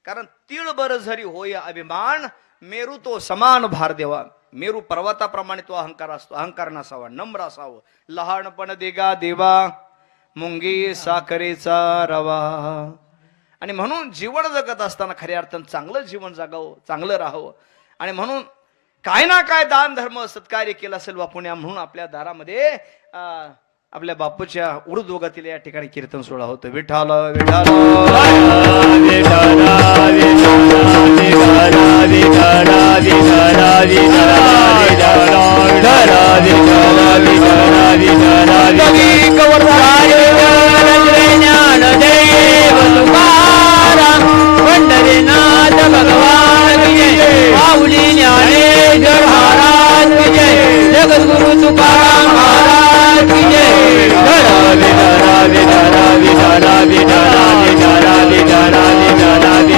कारण तीळ बर झरी होय अभिमान, मेरू तो समान भार देवा. मेरू पर्वताप्रमाणे तो अहंकार असतो. अहंकार नसावा, नम्र असावं. लहानपण देगा देवा, मुंगी साखरेचा रवा. आणि म्हणून जीवन जगत असताना खऱ्या अर्थानं चांगलं जीवन जगावं, चांगलं राहावं. आणि म्हणून काय ना काय दान धर्म सत्कार्य केलं असेल बापूने, म्हणून आपल्या दारामध्ये आपल्या बापूच्या उर्दोगातील या ठिकाणी कीर्तन सोहळा होतो. विठाल विठाल ज्ञानदेव तुकाराम पंढरीनाथ भगवान की जय माऊली ज्ञानेश्वर महाराज की जय जगद्गुरु तुकाराम महाराज की जय धरावी धरावी धरावी धरावी धरावी धरावी धरावी धरावी धरावी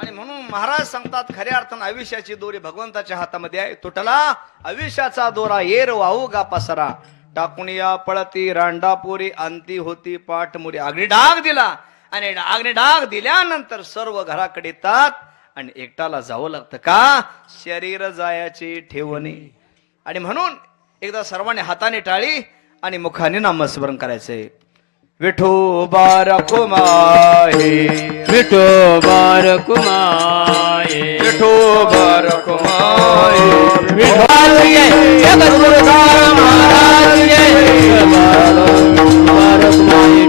आणि म्हणून महाराज सांगतात खऱ्या अर्थानं आयुष्याची दोरी भगवंताच्या हातामध्ये आहे. तुटला आयुष्याचा दोरा येर वाहू गा पसरा टाकून या पळती रांडापुरी अंती होती पाठमुरी. अग्निडाग दिला आणि अग्निडाग दिल्यानंतर सर्व घराकडे येतात आणि एकटाला जावं लागतं का शरीर जायाची ठेवणी. आणि म्हणून एकदा सर्वांनी हाताने टाळी आणि मुखाने नामस्मरण करायचंय. विठोबा रखुमाई विठोबा रखुमाई विठोबा रखुमाई विठोबा जय जगद्गुरु तुकाराम महाराज की जय विठोबा रखुमाई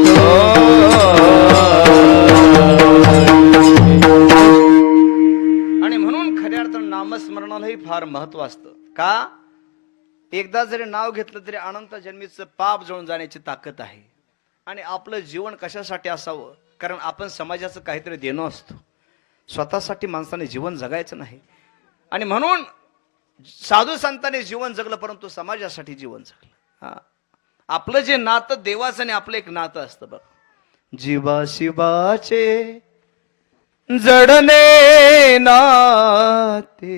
आणि म्हणून खऱ्या अर्थानं नामस्मरणालाही फार महत्व असतं का एकदा जरी नाव घेतलं तरी अनंत जन्मीचं पाप जळून जाण्याची ताकद आहे. आणि आपलं जीवन कशासाठी असावं कारण आपण समाजाचं काहीतरी देणं असतो. स्वतःसाठी माणसाने जीवन जगायचं नाही. आणि म्हणून साधू संतांनी जीवन जगलं परंतु समाजासाठी जीवन जगलं. आपलं जे नातं देवाचं आणि आपलं एक नातं असतं बघ. जीवा शिवाचे जडणे नाते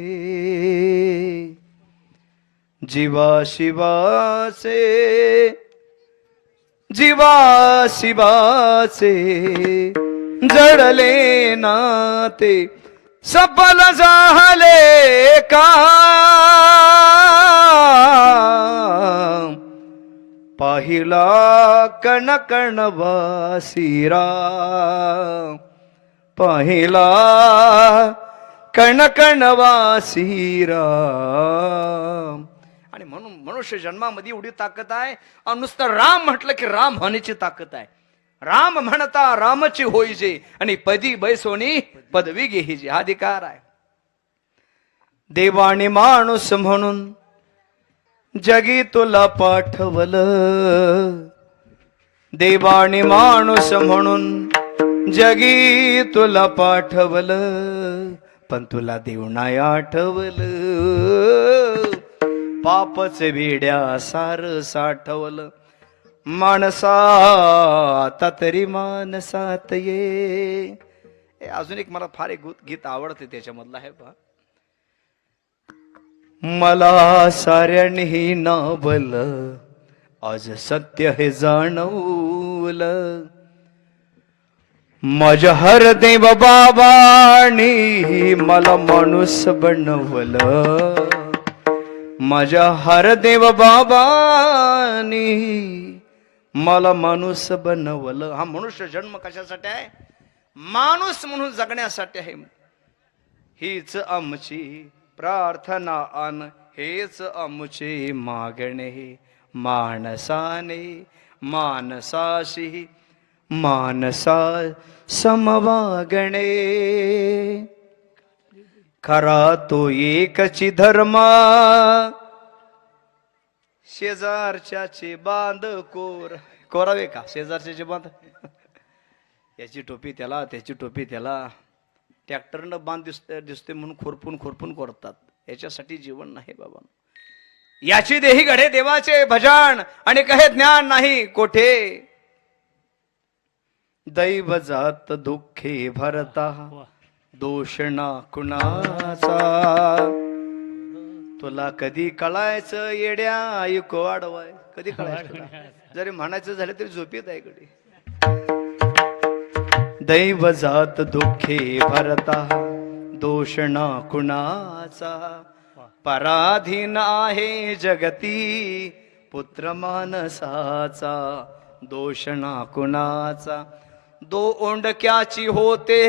जीवा शिवाचे जीवा शिवाचे जडले नाते सफल झाले का पाहिला कण कण वासिरा पाहिला कण कण वासिरा. आणि म्हणून मनुष्य जन्मामध्ये एवढी ताकद आहे. नुसतं राम म्हटलं की राम होण्याची ताकद आहे. राम म्हणता रामची होईजे आणि पदी बैसोनी पदवी घेईजे हा अधिकार आहे. देवाने माणूस म्हणून जगी तुला पाठवलं देवाने माणूस म्हणून जगी तुला पाठवलं पण तुला देव नाही आठवलं. पापच वेड्या सार साठवलं माणसात तरी मानसात ये. अजून एक मला फार एक गीत आवडते त्याच्यामधलं आहे पहा. मला साऱ्यांनी नावलं आज सत्य हे जाणवलं माझ्या हरदेव बाबांनी मला माणूस बनवलं माझ्या हरदेव बाबांनी मला माणूस बनवलं. हा मनुष्य जन्म कशासाठी आहे माणूस म्हणून जगण्यासाठी आहे. हीच आमची प्रार्थना आन हेच आमचे मागणे माणसाने मानसाशी मानसा समवागणे खरा तो एकची धर्म शेजारच्याचे बांध कोरावे का शेजारच्याचे बांध याची टोपी त्याला त्याची टोपी त्याला ट्रॅक्टरनं बांध दिसते म्हणून खोरपून खोरपून करतात. याच्यासाठी जीवन नाही बाबा. याची देही घडे देवाचे भजन आणि कहे ज्ञान नाही कोठे दैव जात दुःखे भरता दोष ना कुणाचा. तुला कधी कळायचं येड्या ऐकू वाढवाय कधी कळायचं जरी म्हणायचं झालं तरी झोपेत आहे कडे. दैव जात दुःखे भरता दोष ना कुणाचा पराधीन आहे जगती पुत्र मानसाचा दोष ना कुणाचा. दो ओंडक्याची होते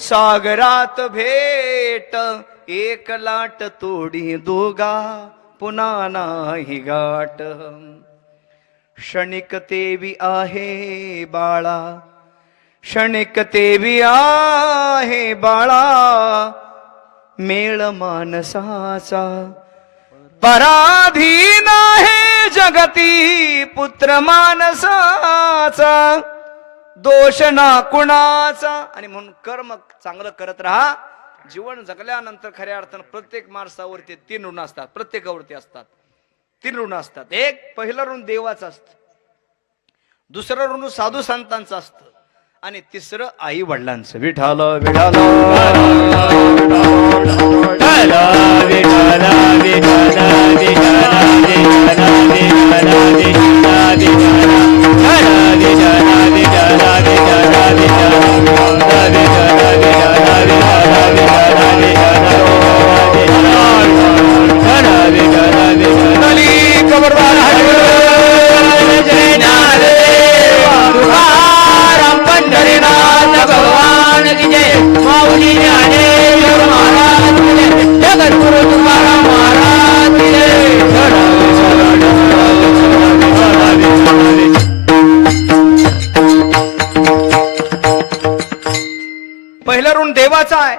सागरात भेट एक लाट तोडी दोघा पुन्हा नाही गाठ. क्षणिक तेवी आहे बाळा, क्षणिक तेवी आहे बाळा, मेळ मानसाचा पराधीन आहे जगती पुत्र मानसाचा, दोष ना कुणाचा. आणि म्हणून कर्म चांगलं करत राहा. जीवन जगल्यानंतर खऱ्या अर्थानं प्रत्येक माणसावरती 3 ऋण असतात, प्रत्येकावरती असतात 3 ऋण असतात. एक पहिलं ऋण देवाचं असतं, दुसरं ऋण साधू संतांचं असतं, आणि तिसरं आई वडिलांचं. विठाल विठाल पहिलं ऋण देवाचा आहे.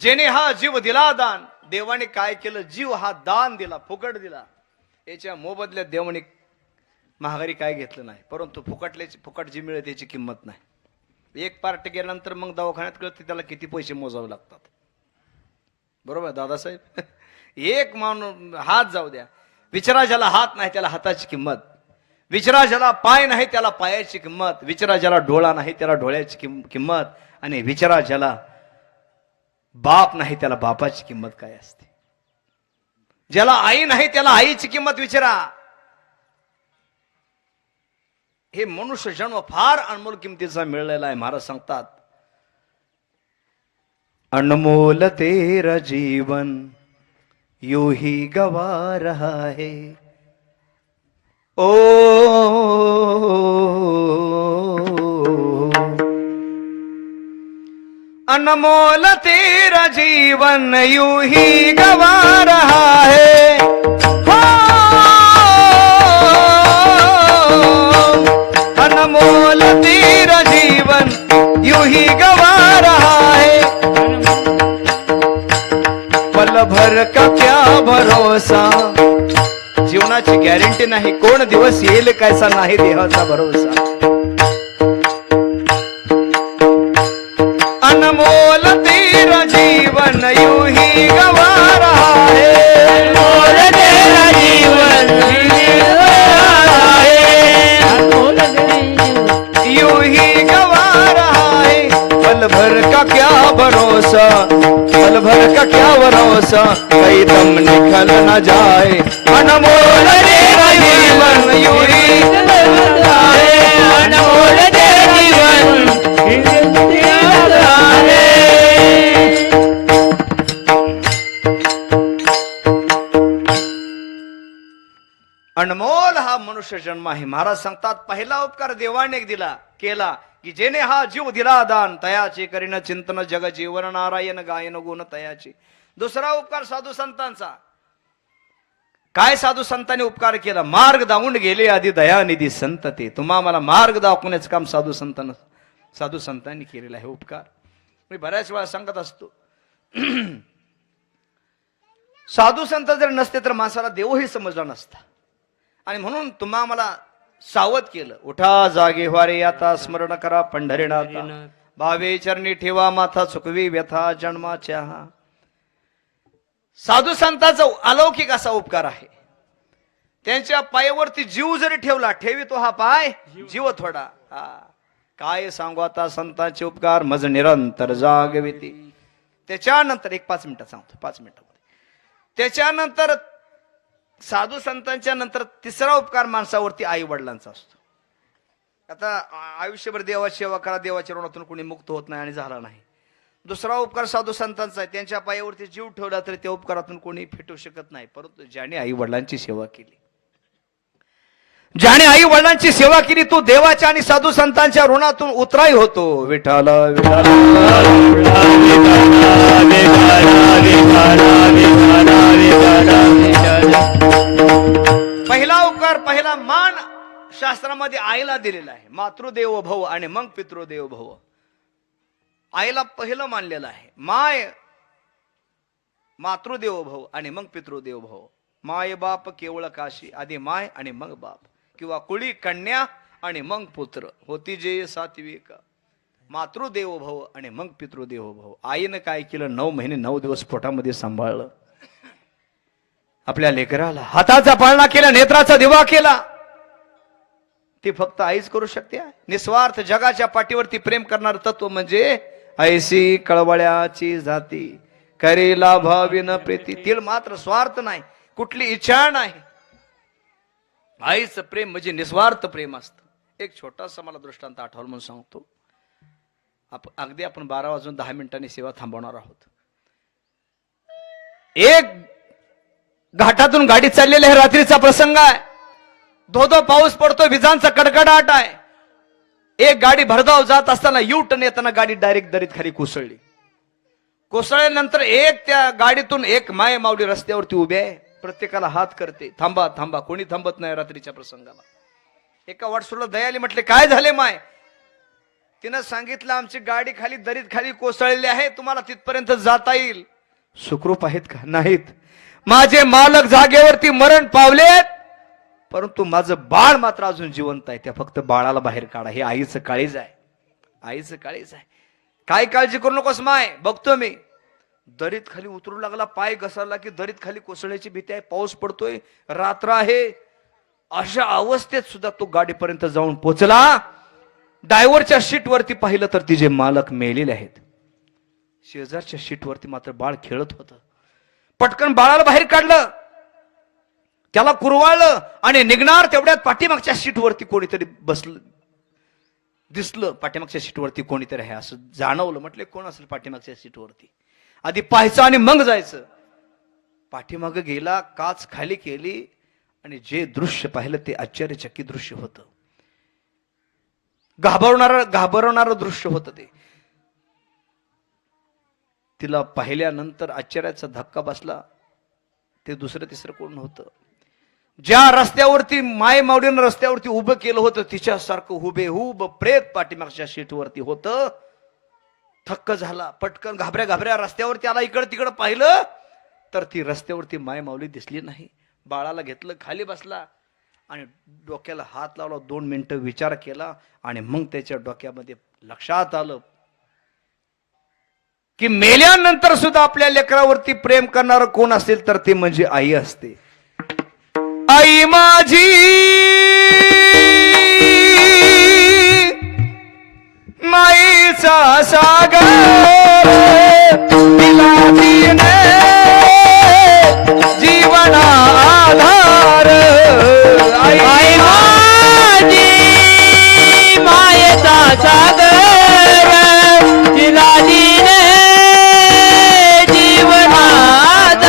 जेने हा जीव दिला दान, देवाने काय केलं? जीव हा दान दिला, फुकट दिला. याच्या मोबदल्यात देवाने महागारी काय घेतलं नाही, परंतु फुकट जी मिळते त्याची किंमत नाही. एक पार्ट गेल्यानंतर मग दवाखान्यात कळते त्याला किती पैसे मोजावे लागतात. बरोबर दादासाहेब? एक माणूस हात जाऊ द्या, विचारा ज्याला हात नाही त्याला हाताची किंमत, विचारा ज्याला पाय नाही त्याला पायाची किंमत, विचारा ज्याला डोळा नाही त्याला डोळ्याची किंमत, आणि विचारा ज्याला बाप नाही त्याला बापाची किंमत काय असते. ज्याला आई नाही त्याला आईची किंमत विचारा. हे मनुष्य जन्म फार अनमोल किमतीचा मिळलेला आहे. महाराज सांगतात, अनमोल तेरा जीवन यूं ही गवा रहा है, ओ अनमोल तेरा जीवन यूं ही गवा रहा है, हो अनमोल तेरा जीवन यूं ही गवा रहा है, पल भर का क्या भरोसा. जीवनाची गॅरंटी नाही, कोण दिवस येईल कैसा नाही देहाचा भरोसा. अनमोल तेरा जीवन यूं ही गवा रहा है, अनमोल तेरा जीवन यूं ही गवा रहा है, पल भर का क्या भरोसा, पल भर का क्या भरोसा, कहीं दम निकल न जाए. अनमोल तेरा जीवन यूं ही गवा है, अनमोल तेरा जीवन अनमोल हा मनुष्य जन्म आहे. महाराज सांगतात, पहिला उपकार देवाने केला की जेने हा जीव दिला दान, तयाचे करीन चिंतन जग जीवन नारायण गायन गुण तयाचे. दुसरा उपकार साधू संतांचा. काय साधू संतांनी उपकार केला? मार्ग दावून गेले आधी दयानिधी संत ते. तुम्हा मला मार्ग दाखवण्याचं काम साधू संतांनी केलेलं आहे. उपकार मी बऱ्याच वेळा सांगत असतो, साधू संत जर नसते तर माणसाला देवही समजला नसता. आणि म्हणून तुम्हा मला सावध केलं, उठा जागे व्हारे आता, स्मरण करा पंढरीनाथा, भावे चरणी ठेवा माथा, चुकवी व्यथा जन्माच्या. साधू संतांचा अलौकिक असा उपकार आहे. त्यांच्या पायावरती जीव जरी ठेवी तो हा पाय जीव थोडा. काय सांगू आता संतांचे उपकार, मज निरंतर जागविती. त्याच्यानंतर 5 मिनिटं सांगतो, 5 मिनिटामध्ये. त्याच्यानंतर साधू संतांच्या नंतर तिसरा उपकार माणसावरती आई वडिलांचा असतो. आता आयुष्यभर देवाची सेवा करा, देवाच्या ऋणातून कोणी मुक्त होत नाही आणि झाला नाही. दुसरा उपकार साधू संतांचा आहे, त्यांच्या पायावरती जीव ठेवला तरी त्या उपकारातून कोणी फिटू शकत नाही. परंतु ज्याने आई वडिलांची सेवा केली, ज्याने आई वडिलांची सेवा केली, तो देवाच्या आणि साधू संतांच्या ऋणातून उतराई होतो. विठाल विठाल पहिला उपकार आईला दिलेला आहे. मातृदेवो भव आणि मग पितृदेवो भव. आईला पहिलं मानलेलं आहे. माय मातृदेवो भव आणि मग पितृदेवो भव. माय बाप केवळ काशी, आधी माय आणि मग बाप, किंवा कुळी कन्या आणि मग पुत्र, होती जे सात्विक. मातृदेवो भव आणि मग पितृदेवो भव. आईनं काय केलं, 9 महिने 9 दिवस पोटामध्ये सांभाळलं. आपल्या लेकराला हाताचा पाळणा केला, नेत्राचा दिवा केला. ती फक्त आईच करू शकते. निस्वार्थ जगाच्या पाठीवरती प्रेम करणार तत्व म्हणजे ऐसी कळवळ्याची जाती, करेला भाविन प्रीती. तिला मात्र स्वार्थ नाही, कुठली इच्छा नाही. आईचं प्रेम म्हणजे निस्वार्थ प्रेम असतं. एक छोटासा मला दृष्टांत आठवलं म्हणून सांगतो. अगदी आपण 12 वाजून 10 मिनिटांनी सेवा थांबवणार आहोत. एक घाटातून गाडी चाललेली आहे, रात्रीचा प्रसंग आहे. धो पाऊस पडतो, विजांचा कडकडाट आहे. एक गाडी भरधाव जात असताना यू टर्न येताना गाडी डायरेक्ट दरीत खाली कोसळली. कोसळल्यानंतर एक त्या गाडीतून एक माय माऊली रस्त्यावरती उभी आहे, प्रत्येकाला हात करते, थांबा थांबा. कोणी थांबत नाही रात्रीच्या प्रसंगाला. एका वाटसोला दयाली म्हटले, काय झाले माय? तिनं सांगितलं, आमची गाडी खाली दरीत खाली कोसळलेली आहे, तुम्हाला तिथपर्यंत जाता येईल. सुखरूप आहेत का? नाहीत. माझे मालक जागेवरती मरण पावलेत, परंतु माझं बाळ मात्र अजून जिवंत आहे. त्या फक्त बाळाला बाहेर काढा. हे आईचं काळीज आहे, आईचं काळीज आहे. काय काळजी करू नकोस माय, बघतो मी. दरीत खाली उतरू लागला, पाय घसरला की दरीत खाली कोसळण्याची भीती आहे. पाऊस पडतोय, रात्र आहे. अशा अवस्थेत सुद्धा तो गाडीपर्यंत जाऊन पोचला. ड्रायव्हरच्या सीटवरती पाहिलं तर तिचे मालक मेलेले आहेत. शेजारच्या सीटवरती मात्र बाळ खेळत होतं. पटकन बाळाला बाहेर काढलं, त्याला कुरवाळलं आणि निघणार तेवढ्यात पाठीमागच्या सीटवरती कोणीतरी बसलं दिसलं. पाठीमागच्या सीटवरती कोणीतरी आहे असं जाणवलं. म्हटले कोण असेल पाठीमागच्या सीटवरती? आधी पाहायचं आणि मग जायचं. पाठीमाग गेला, काच खाली केली आणि जे दृश्य पाहिलं ते आश्चर्यचकित दृश्य होतं. घाबरवणारं दृश्य होतं ते. तिला पाहिल्यानंतर आश्चर्याचा धक्का बसला. ते दुसरं तिसरं कोण नव्हतं. ज्या रस्त्यावरती माय मावडीनं रस्त्यावरती उभं केलं होतं, तिच्यासारखं हुबेहूब प्रेत पाठीमागच्या सीटवरती होतं. थक्क झाला, पटकन घाबऱ्या रस्त्यावरती आला. इकडं तिकडं पाहिलं तर ती रस्त्यावरती माय माऊली दिसली नाही. बाळाला घेतलं, खाली बसला आणि डोक्याला हात लावला. 2 मिनिटं विचार केला आणि मग त्याच्या डोक्यामध्ये लक्षात आलं की मेल्यानंतर सुद्धा आपल्या लेकरावरती प्रेम करणार कोण असेल तर ते म्हणजे आई असते. आई माझी माईचा सागर, तिला तिने जीवना आधार. आई माझी मायेचा सागर, तिला दिने जीवनाधार.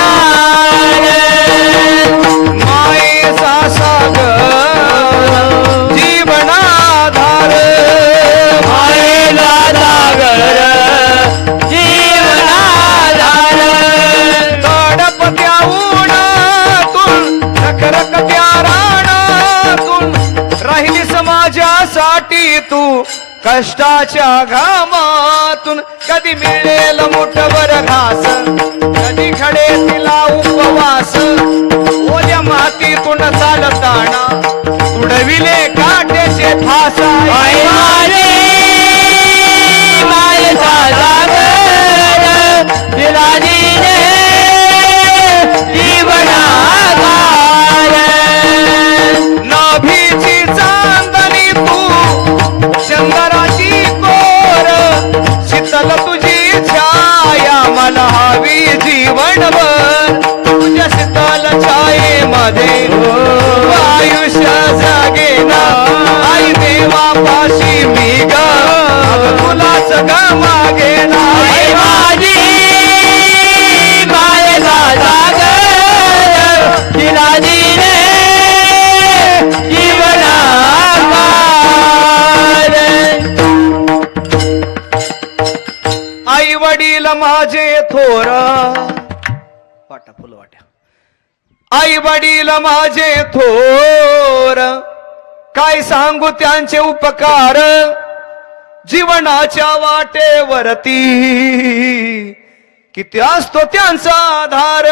माईचा सागर जीवनाधार, मायेला सागर जीवनाधार. तडपत्या उन्हातून रखरखत्या रानातून राहिली समाजासाठी तू कष्टाच्या घामातून. कधी मिळेल मुठभर घास, कधी खडे तिला उपवास. ओल्या मातीतून चालताना उडविले काट्याचे फास. आई माझी मायेचा सागर, तिला दिने जीवनाधार. नाभीची चांदणी तू शंकराची कोर, शीतल तुझी छाया मला हवी जीवनभर. तुझ्या शीतल छायेमध्ये आयुष्य जागेना. आई देवापाशी मी ग तुलाच ग मागेना. आई माझी मायेचा सागर, तिला दिने जीवनाधार. आई वडील माझे थोर, वाटा फुलं वाट्या. आई वडील माझे थोर, काय सांगू त्यांचे उपकार जीवनाच्या वाटेवरती, किती असतो त्यांचा आधार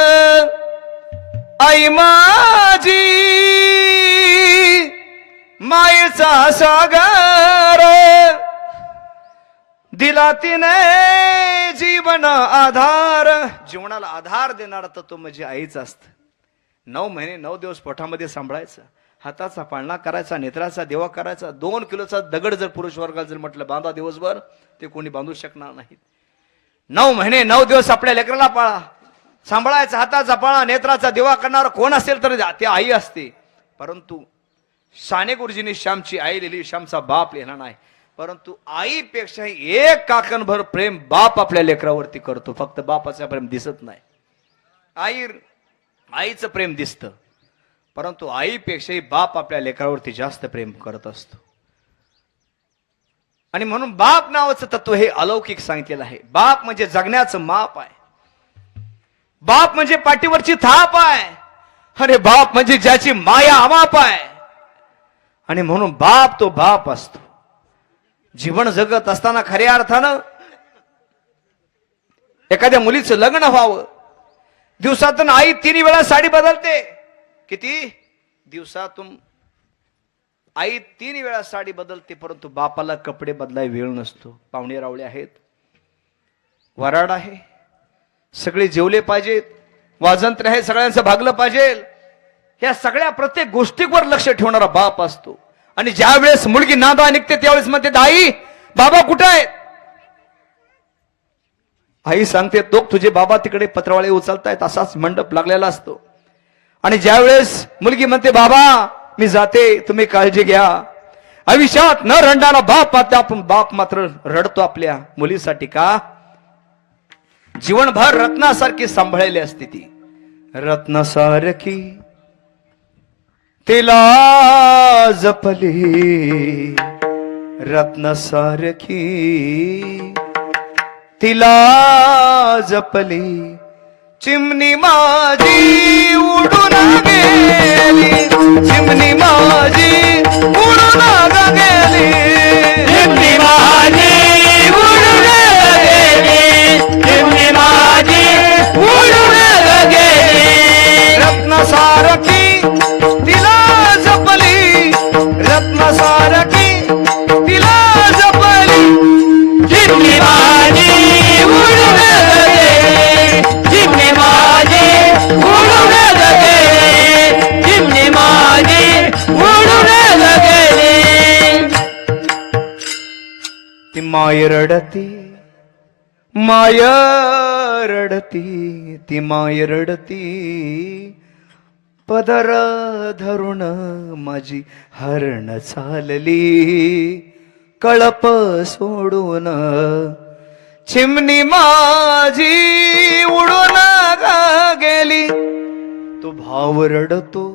आई माझी मायेचा सागर, दिला तिने जीवन आधार. जीवनाला आधार देणारा तत्व म्हणजे आईच असत. 9 महिने 9 दिवस पोटामध्ये सांभाळायचं, हाताचा पाळणा करायचा, नेत्राचा देवा करायचा. 2 किलोचा दगड जर पुरुष वर्गाला जर म्हटलं बांधा दिवसभर, ते कोणी बांधू शकणार नाही. 9 महिने 9 दिवस आपल्या लेकराला पाळा सांभाळायचा, हाताचा पाळा नेत्राचा देवा करणार कोण असेल तर ते आई असते. परंतु साने गुरुजींनी श्यामची आई लिहिली, श्यामचा बाप लिहिला नाही. परंतु आईपेक्षा 1 काकणभर प्रेम बाप आपल्या लेकरावरती करतो. फक्त बापाचं प्रेम दिसत नाही. आईचं प्रेम दिसतं, परंतु आईपेक्षाही बाप आपल्या लेकरावरती जास्त प्रेम करत असतो. आणि म्हणून बाप नावाचं तत्व हे अलौकिक सांगितलेलं आहे. बाप म्हणजे जगण्याचं माप आहे. बाप म्हणजे पाठीवरची थाप आहे. अरे बाप म्हणजे ज्याची माया अमाप आहे. आणि म्हणून बाप तो बाप असतो. जीवन जगत असताना खऱ्या अर्थानं एखाद्या मुलीचं लग्न व्हावं, दिवसातून आई 3 वेळा साडी बदलते. किती दिवसातून आई 3 वेळा साडी बदलते, परंतु बापाला कपडे बदलाय वेळ नसतो. पाहुणे रावळे आहेत, वराड आहे, सगळे जेवले पाहिजेत, वाजंत्र आहे, सगळ्यांचं भागलं पाहिजे. या सगळ्या प्रत्येक गोष्टीवर लक्ष ठेवणारा बाप असतो. आणि ज्या वेळेस मुलगी नांदा निघते त्यावेळेस म्हणते आई बाबा कुठे आहेत. आई सांगते तो तुझे बाबा तिकडे पत्रवाळे उचलतायत, असाच मंडप लागलेला असतो. आणि ज्या वेळेस मुलगी म्हणते बाबा मी जाते, तुम्ही काळजी घ्या. आयुष्यात न रडणारा बाप मात्र रडतो आपल्या मुलीसाठी. का? जीवनभर रत्नासारखी सांभाळलेली असते ती. रत्नासारखी तिला जपली, रत्नासारखी तिला जपली. चिमणी माझी उडून गेली, चिमणी माझी उडून गेली, चिमणी माझी उडून गेली, चिमणी माझी उडून गेली. रत्नासारखी तिला जपली, रत्नासारखी तिला जपली. चिमणी माझी उडून गेली, चिमणी माझी उडून गेली, चिमणी माझी उडून गेली. ती माय रडती, माय रडती, ती माय रडती. पदर धरून माझी हरण चालली, कळप सोडून चिमणी माझी उडून गेली. तो भाव रडतो.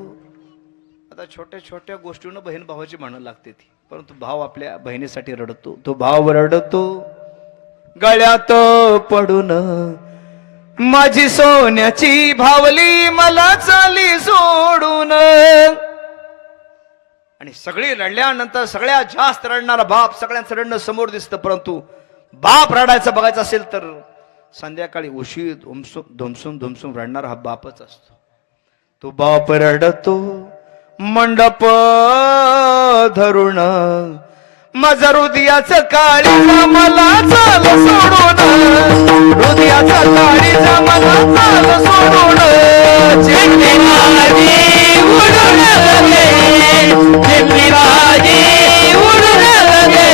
आता छोट्या छोट्या गोष्टीनं बहीण भावाची म्हणू लागते ती, परंतु भाव आपल्या बहिणीसाठी रडतो. तो भाव रडतो गळ्यात पडून, माझी सोन्याची भावली मला चाली सोडून. आणि सगळी रडल्यानंतर सगळ्यात जास्त रडणारा बाप. सगळ्यांचं रडणं समोर दिसतं, परंतु बाप रडायचं बघायचं असेल तर संध्याकाळी उशीर धुमसून धुमसून रडणारा हा बापच असतो. तो बाप रडतो मंडप धरून, माझा हृदयाचं काळीचा मला चाल सोडून, हृदयाचं काळीचा मला चाल सोडून. चिमणी माझी उडून गेली, चिमणी माझी उडून गेली.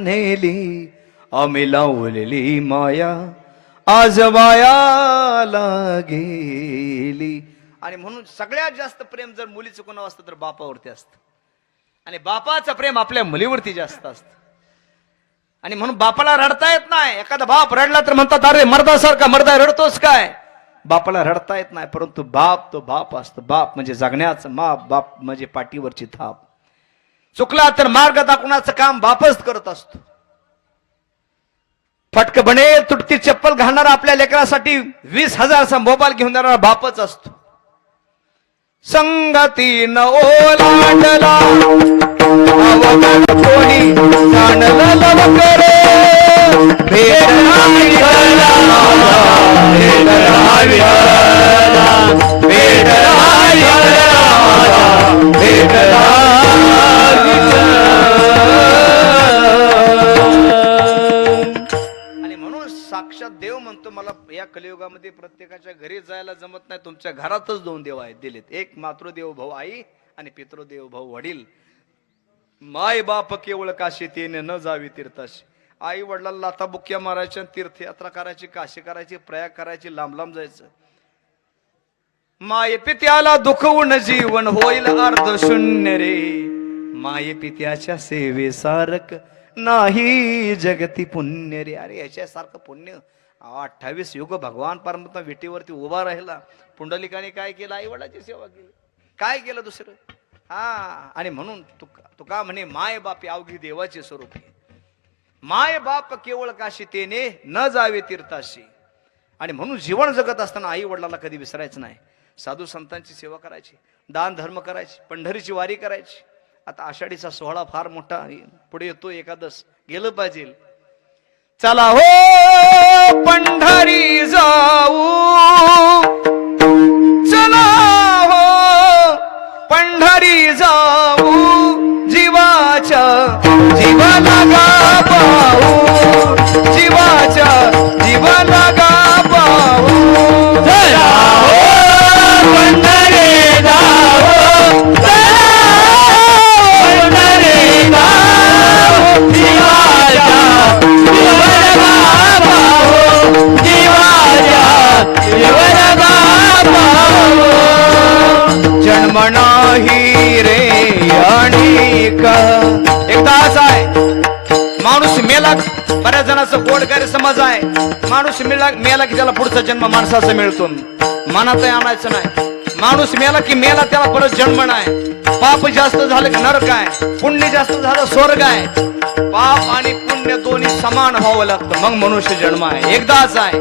नेली आम्ही लावलेली माया आज वायाला गेली. आणि म्हणून सगळ्यात जास्त प्रेम जर मुलीचं कोणावर असतं तर बापावरती असतं. आणि बापाचं प्रेम आपल्या मुलीवरती जास्त असतं. आणि म्हणून बापाला रडता येत नाही. एखादा बाप रडला तर म्हणतात अरे मर्दासारखा मर्दा रडतोस काय. बापाला रडता येत नाही, परंतु बाप तो बाप असतो. बाप म्हणजे जगण्याचं माप, बाप म्हणजे पाठीवरची थाप. चुकला तर मार्ग दाखवण्याचं काम बापच करत असतो. फटक बनेल तुटकी चप्पल घालणारा आपल्या लेकरासाठी 20,000चा मोबाईल घेऊन देणारा बापच असतो. संगतीन ओलांडला अवघड कोणी जाणलं लवकर भेटला विठला, भेटला विठला, भेटला विठला, भेटला विठला. आणि म्हणून साक्षात देव म्हणतो मला या कलियुगामध्ये प्रत्येकाच्या घरी जायला जमत नाही, तुमच्या घरातच दोन देव आहेत दिलेत. एक मातृदेव भाऊ आई आणि पितृदेव भाऊ वडील. माय बाप केवळ काशी तेने न जावी तीर्थाशी. आई वडिलांना लाथा बुक्या मारायच्या, तीर्थयात्रा करायची, काशी करायची, प्रयाग करायची, लांब लांब जायचं. माय पित्याला दुखवून जीवन होईल अर्ध शून्य रे. माय पित्याच्या सेवेसारख नाही जगती पुण्य रे. अरे याच्यासारखं पुण्य 28 युग भगवान परमात्मा विटीवरती उभा राहिला. पुंडलिकाने काय केलं? आई वडिलाची सेवा केली. काय केलं दुसरं? आणि म्हणून तुका म्हणे माय बाप अवघी देवाचे स्वरूप आहे. माय बाप केवळ काशी तेने न जावे तीर्थाशी. आणि म्हणून जीवन जगत असताना आई वडिलांना कधी विसरायचं नाही. साधू संतांची सेवा करायची, दान धर्म करायची, पंढरीची वारी करायची. आता आषाढीचा सोहळा फार मोठा पुढे येतो, एकादश गेलं पाहिजे. चला हो पंढरी जाऊ, चला हो पंढरी जाऊ, जीवाच्या जीवाला गा पाहू, जीवाच्या जीवाला गा पाहू. चला हो पंढरी जाऊ, पंढरी जाऊ, जीवाच्या जीवाला पाहू, जीवाच्या जीवाला पाहू. जन्म नाही रे अनेक. एकदाच आहे माणूस मेला. बऱ्याच जणांचं गोड गैरसमज आहे, माणूस मेला की त्याला पुढचा जन्म माणसाचा मिळतो. मनात आणायचं नाही. माणूस मेला की मेला, त्याला परत जन्म नाही. पाप जास्त झालं की नरक आहे, पुण्य जास्त झालं स्वर्ग आहे. पाप आणि पुण्य दोन्ही समान व्हावं लागतं, मग मनुष्य जन्म आहे. एकदाच आहे.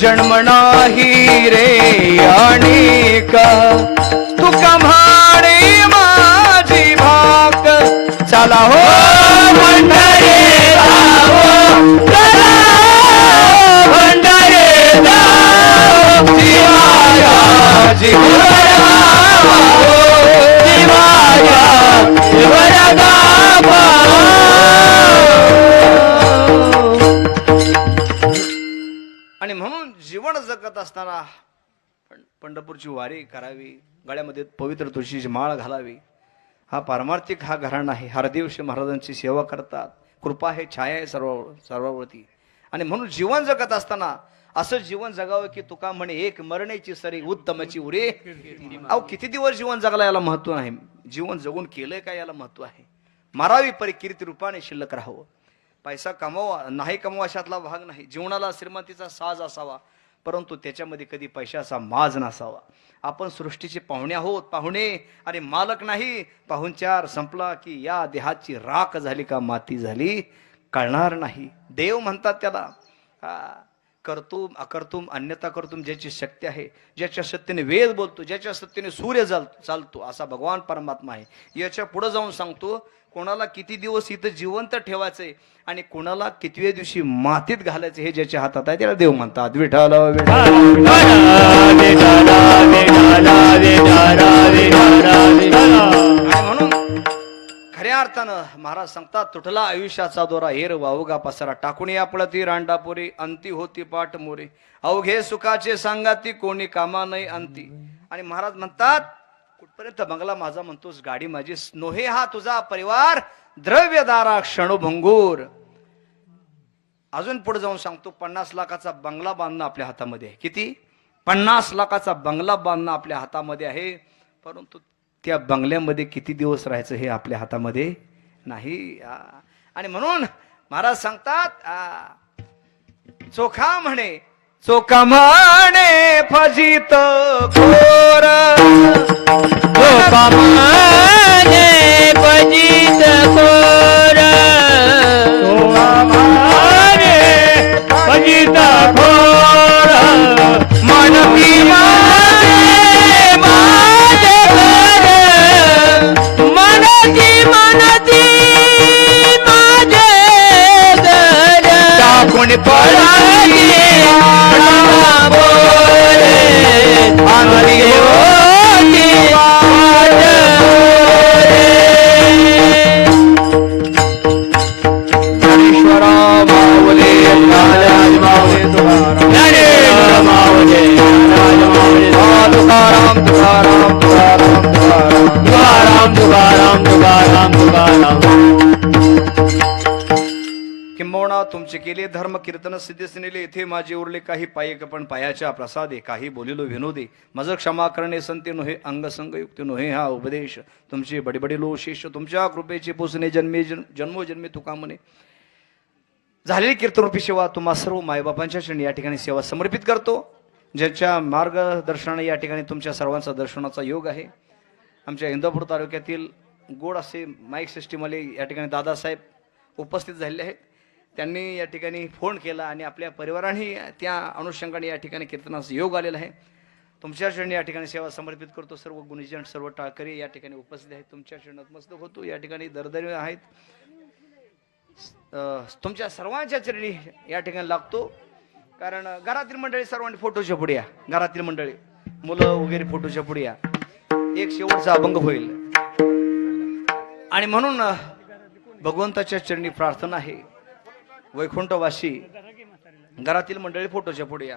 जन्म नाही रे अनेक, तुका म्हणे माझी भाक. चला हो पंढरी जाऊ, चला पंढरी जाऊ, जीवाच्या जीवाला पाहू, जीवाच्या जीवाला पाहू. आणि म्हणून जीवन जगत असताना पंढरपूरची वारी करावी, गळ्यामध्ये पवित्र तुळशीची माळ घालावी. हा पारमार्थिक हा घराणा आहे. हरदेवशी महाराजांची सेवा करतात. कृपा हे छाया आहे सर्वावरती. आणि म्हणून जीवन जगत असताना असं जीवन जगावं की तुका म्हणे एक मरण्याची सरी उत्तमची उरे. अहो किती दिवस जीवन जगला याला महत्व नाही, जीवन जगून केलंय का याला महत्व आहे. मारावी परी कीर्ती रूपाने शिल्लक राहावं. पैसा कमवा नाही कमवा अशातला भाग नाही. जीवनाला श्रीमंतीचा साज असावा, परंतु त्याच्यामध्ये कधी पैशाचा माज नसावा. आपण सृष्टीचे पाहुणे आहोत, पाहुणे आणि मालक नाही. पाहुणचार संपला की या देहाची राख झाली का माती झाली कळणार नाही. देव म्हणतात त्याला. कर्तुम अकर्तुम अन्यथा कर्तुम. ज्याची शक्ती आहे, ज्याच्या शक्तीने वेद बोलतो, ज्याच्या शक्तीने सूर्य चालतो, असा भगवान परमात्मा आहे. याच्या पुढे जाऊन सांगतो कोणाला किती दिवस इथं जिवंत ठेवायचंय आणि कोणाला कितव्या दिवशी मातीत घालायचं हे ज्याच्या हातात आहे त्याला देव म्हणतात. विठ्ठल म्हणून खऱ्या अर्थानं महाराज सांगतात तुटला आयुष्याचा दोरा हेर वावगा पसरा टाकून या पळती रांडापुरी अंती होती पाठ मोरे अवघे सुखाचे सांगाती कोणी कामा नाही अंती. आणि महाराज म्हणतात कुठपर्यंत बंगला माझा म्हणतोस, गाडी माझी नोहे हा तुझा परिवार, द्रव्यदारा क्षणभंगूर. अजून पुढे जाऊन सांगतो 50 लाखाचा बंगला बांधणं आपल्या हातामध्ये आहे. किती? 50 लाखाचा बंगला बांधणं आपल्या हातामध्ये आहे, परंतु त्या बंगल्यामध्ये किती दिवस राहायचं हे आपल्या हातामध्ये नाही. आणि म्हणून महाराज सांगतात चोखा म्हणे फजित खोर, चोखा म्हणे फजित खोर, चोखा म्हणे फजित खोर, मनकी कोणी पळाली रामा बोले आंगली होती वाट ज्ञानेश्वरा माऊली ज्ञानराज माऊली तुकाराम ज्ञानेश्वर माऊली ज्ञानराज माऊली तुकाराम तुकाराम तुकाराम तुकाराम तुकाराम तुकाराम तुकाराम किंबहुना तुमचे केले धर्म कीर्तन सिद्धीस नेले इथे माझे उरले काही पायक पण पायाच्या प्रसादे काही बोलिलो विनोदे मज क्षमा करणे संते नोहे अंगसंग युक्ती नोहे हा उपदेश तुमचे बडीबडीलो शिष्य तुमच्या कृपेचे पोसणे जन्मोजन्मी तुका म्हणे झालेली कीर्तनरूपी सेवा तुम्हा सर्व मायबापांच्या चरणी या ठिकाणी सेवा समर्पित करतो ज्याच्या मार्गदर्शनाने या ठिकाणी तुमच्या सर्वांचा दर्शनाचा योग आहे आमच्या इंदापूर तालुक्यातील गोड असे माईक सिस्टीमवाले या ठिकाणी दादासाहेब उपस्थित झालेले आहेत त्यांनी या ठिकाणी फोन केला आणि आपल्या परिवाराने त्या अनुषंगाने या ठिकाणी कीर्तनाचा योग आलेला आहे तुमच्या चरणी या ठिकाणी सेवा समर्पित करतो सर्व गुणीजन सर्व टाळकरी या ठिकाणी उपस्थित आहेत तुमच्या चरणी नतमस्तक होतो या ठिकाणी दरदरी आहेत तुमच्या सर्वांच्या चरणी या ठिकाणी लागतो कारण घरातील मंडळी सर्वांनी फोटोच्या पुढे या घरातील मंडळी मुलं वगैरे फोटोच्या पुढे या एक शेवटचा अभंग होईल आणि म्हणून भगवंताच्या चरणी प्रार्थना आहे वैकुंठवासी घरातील मंडळी फोटोच्या पुढे या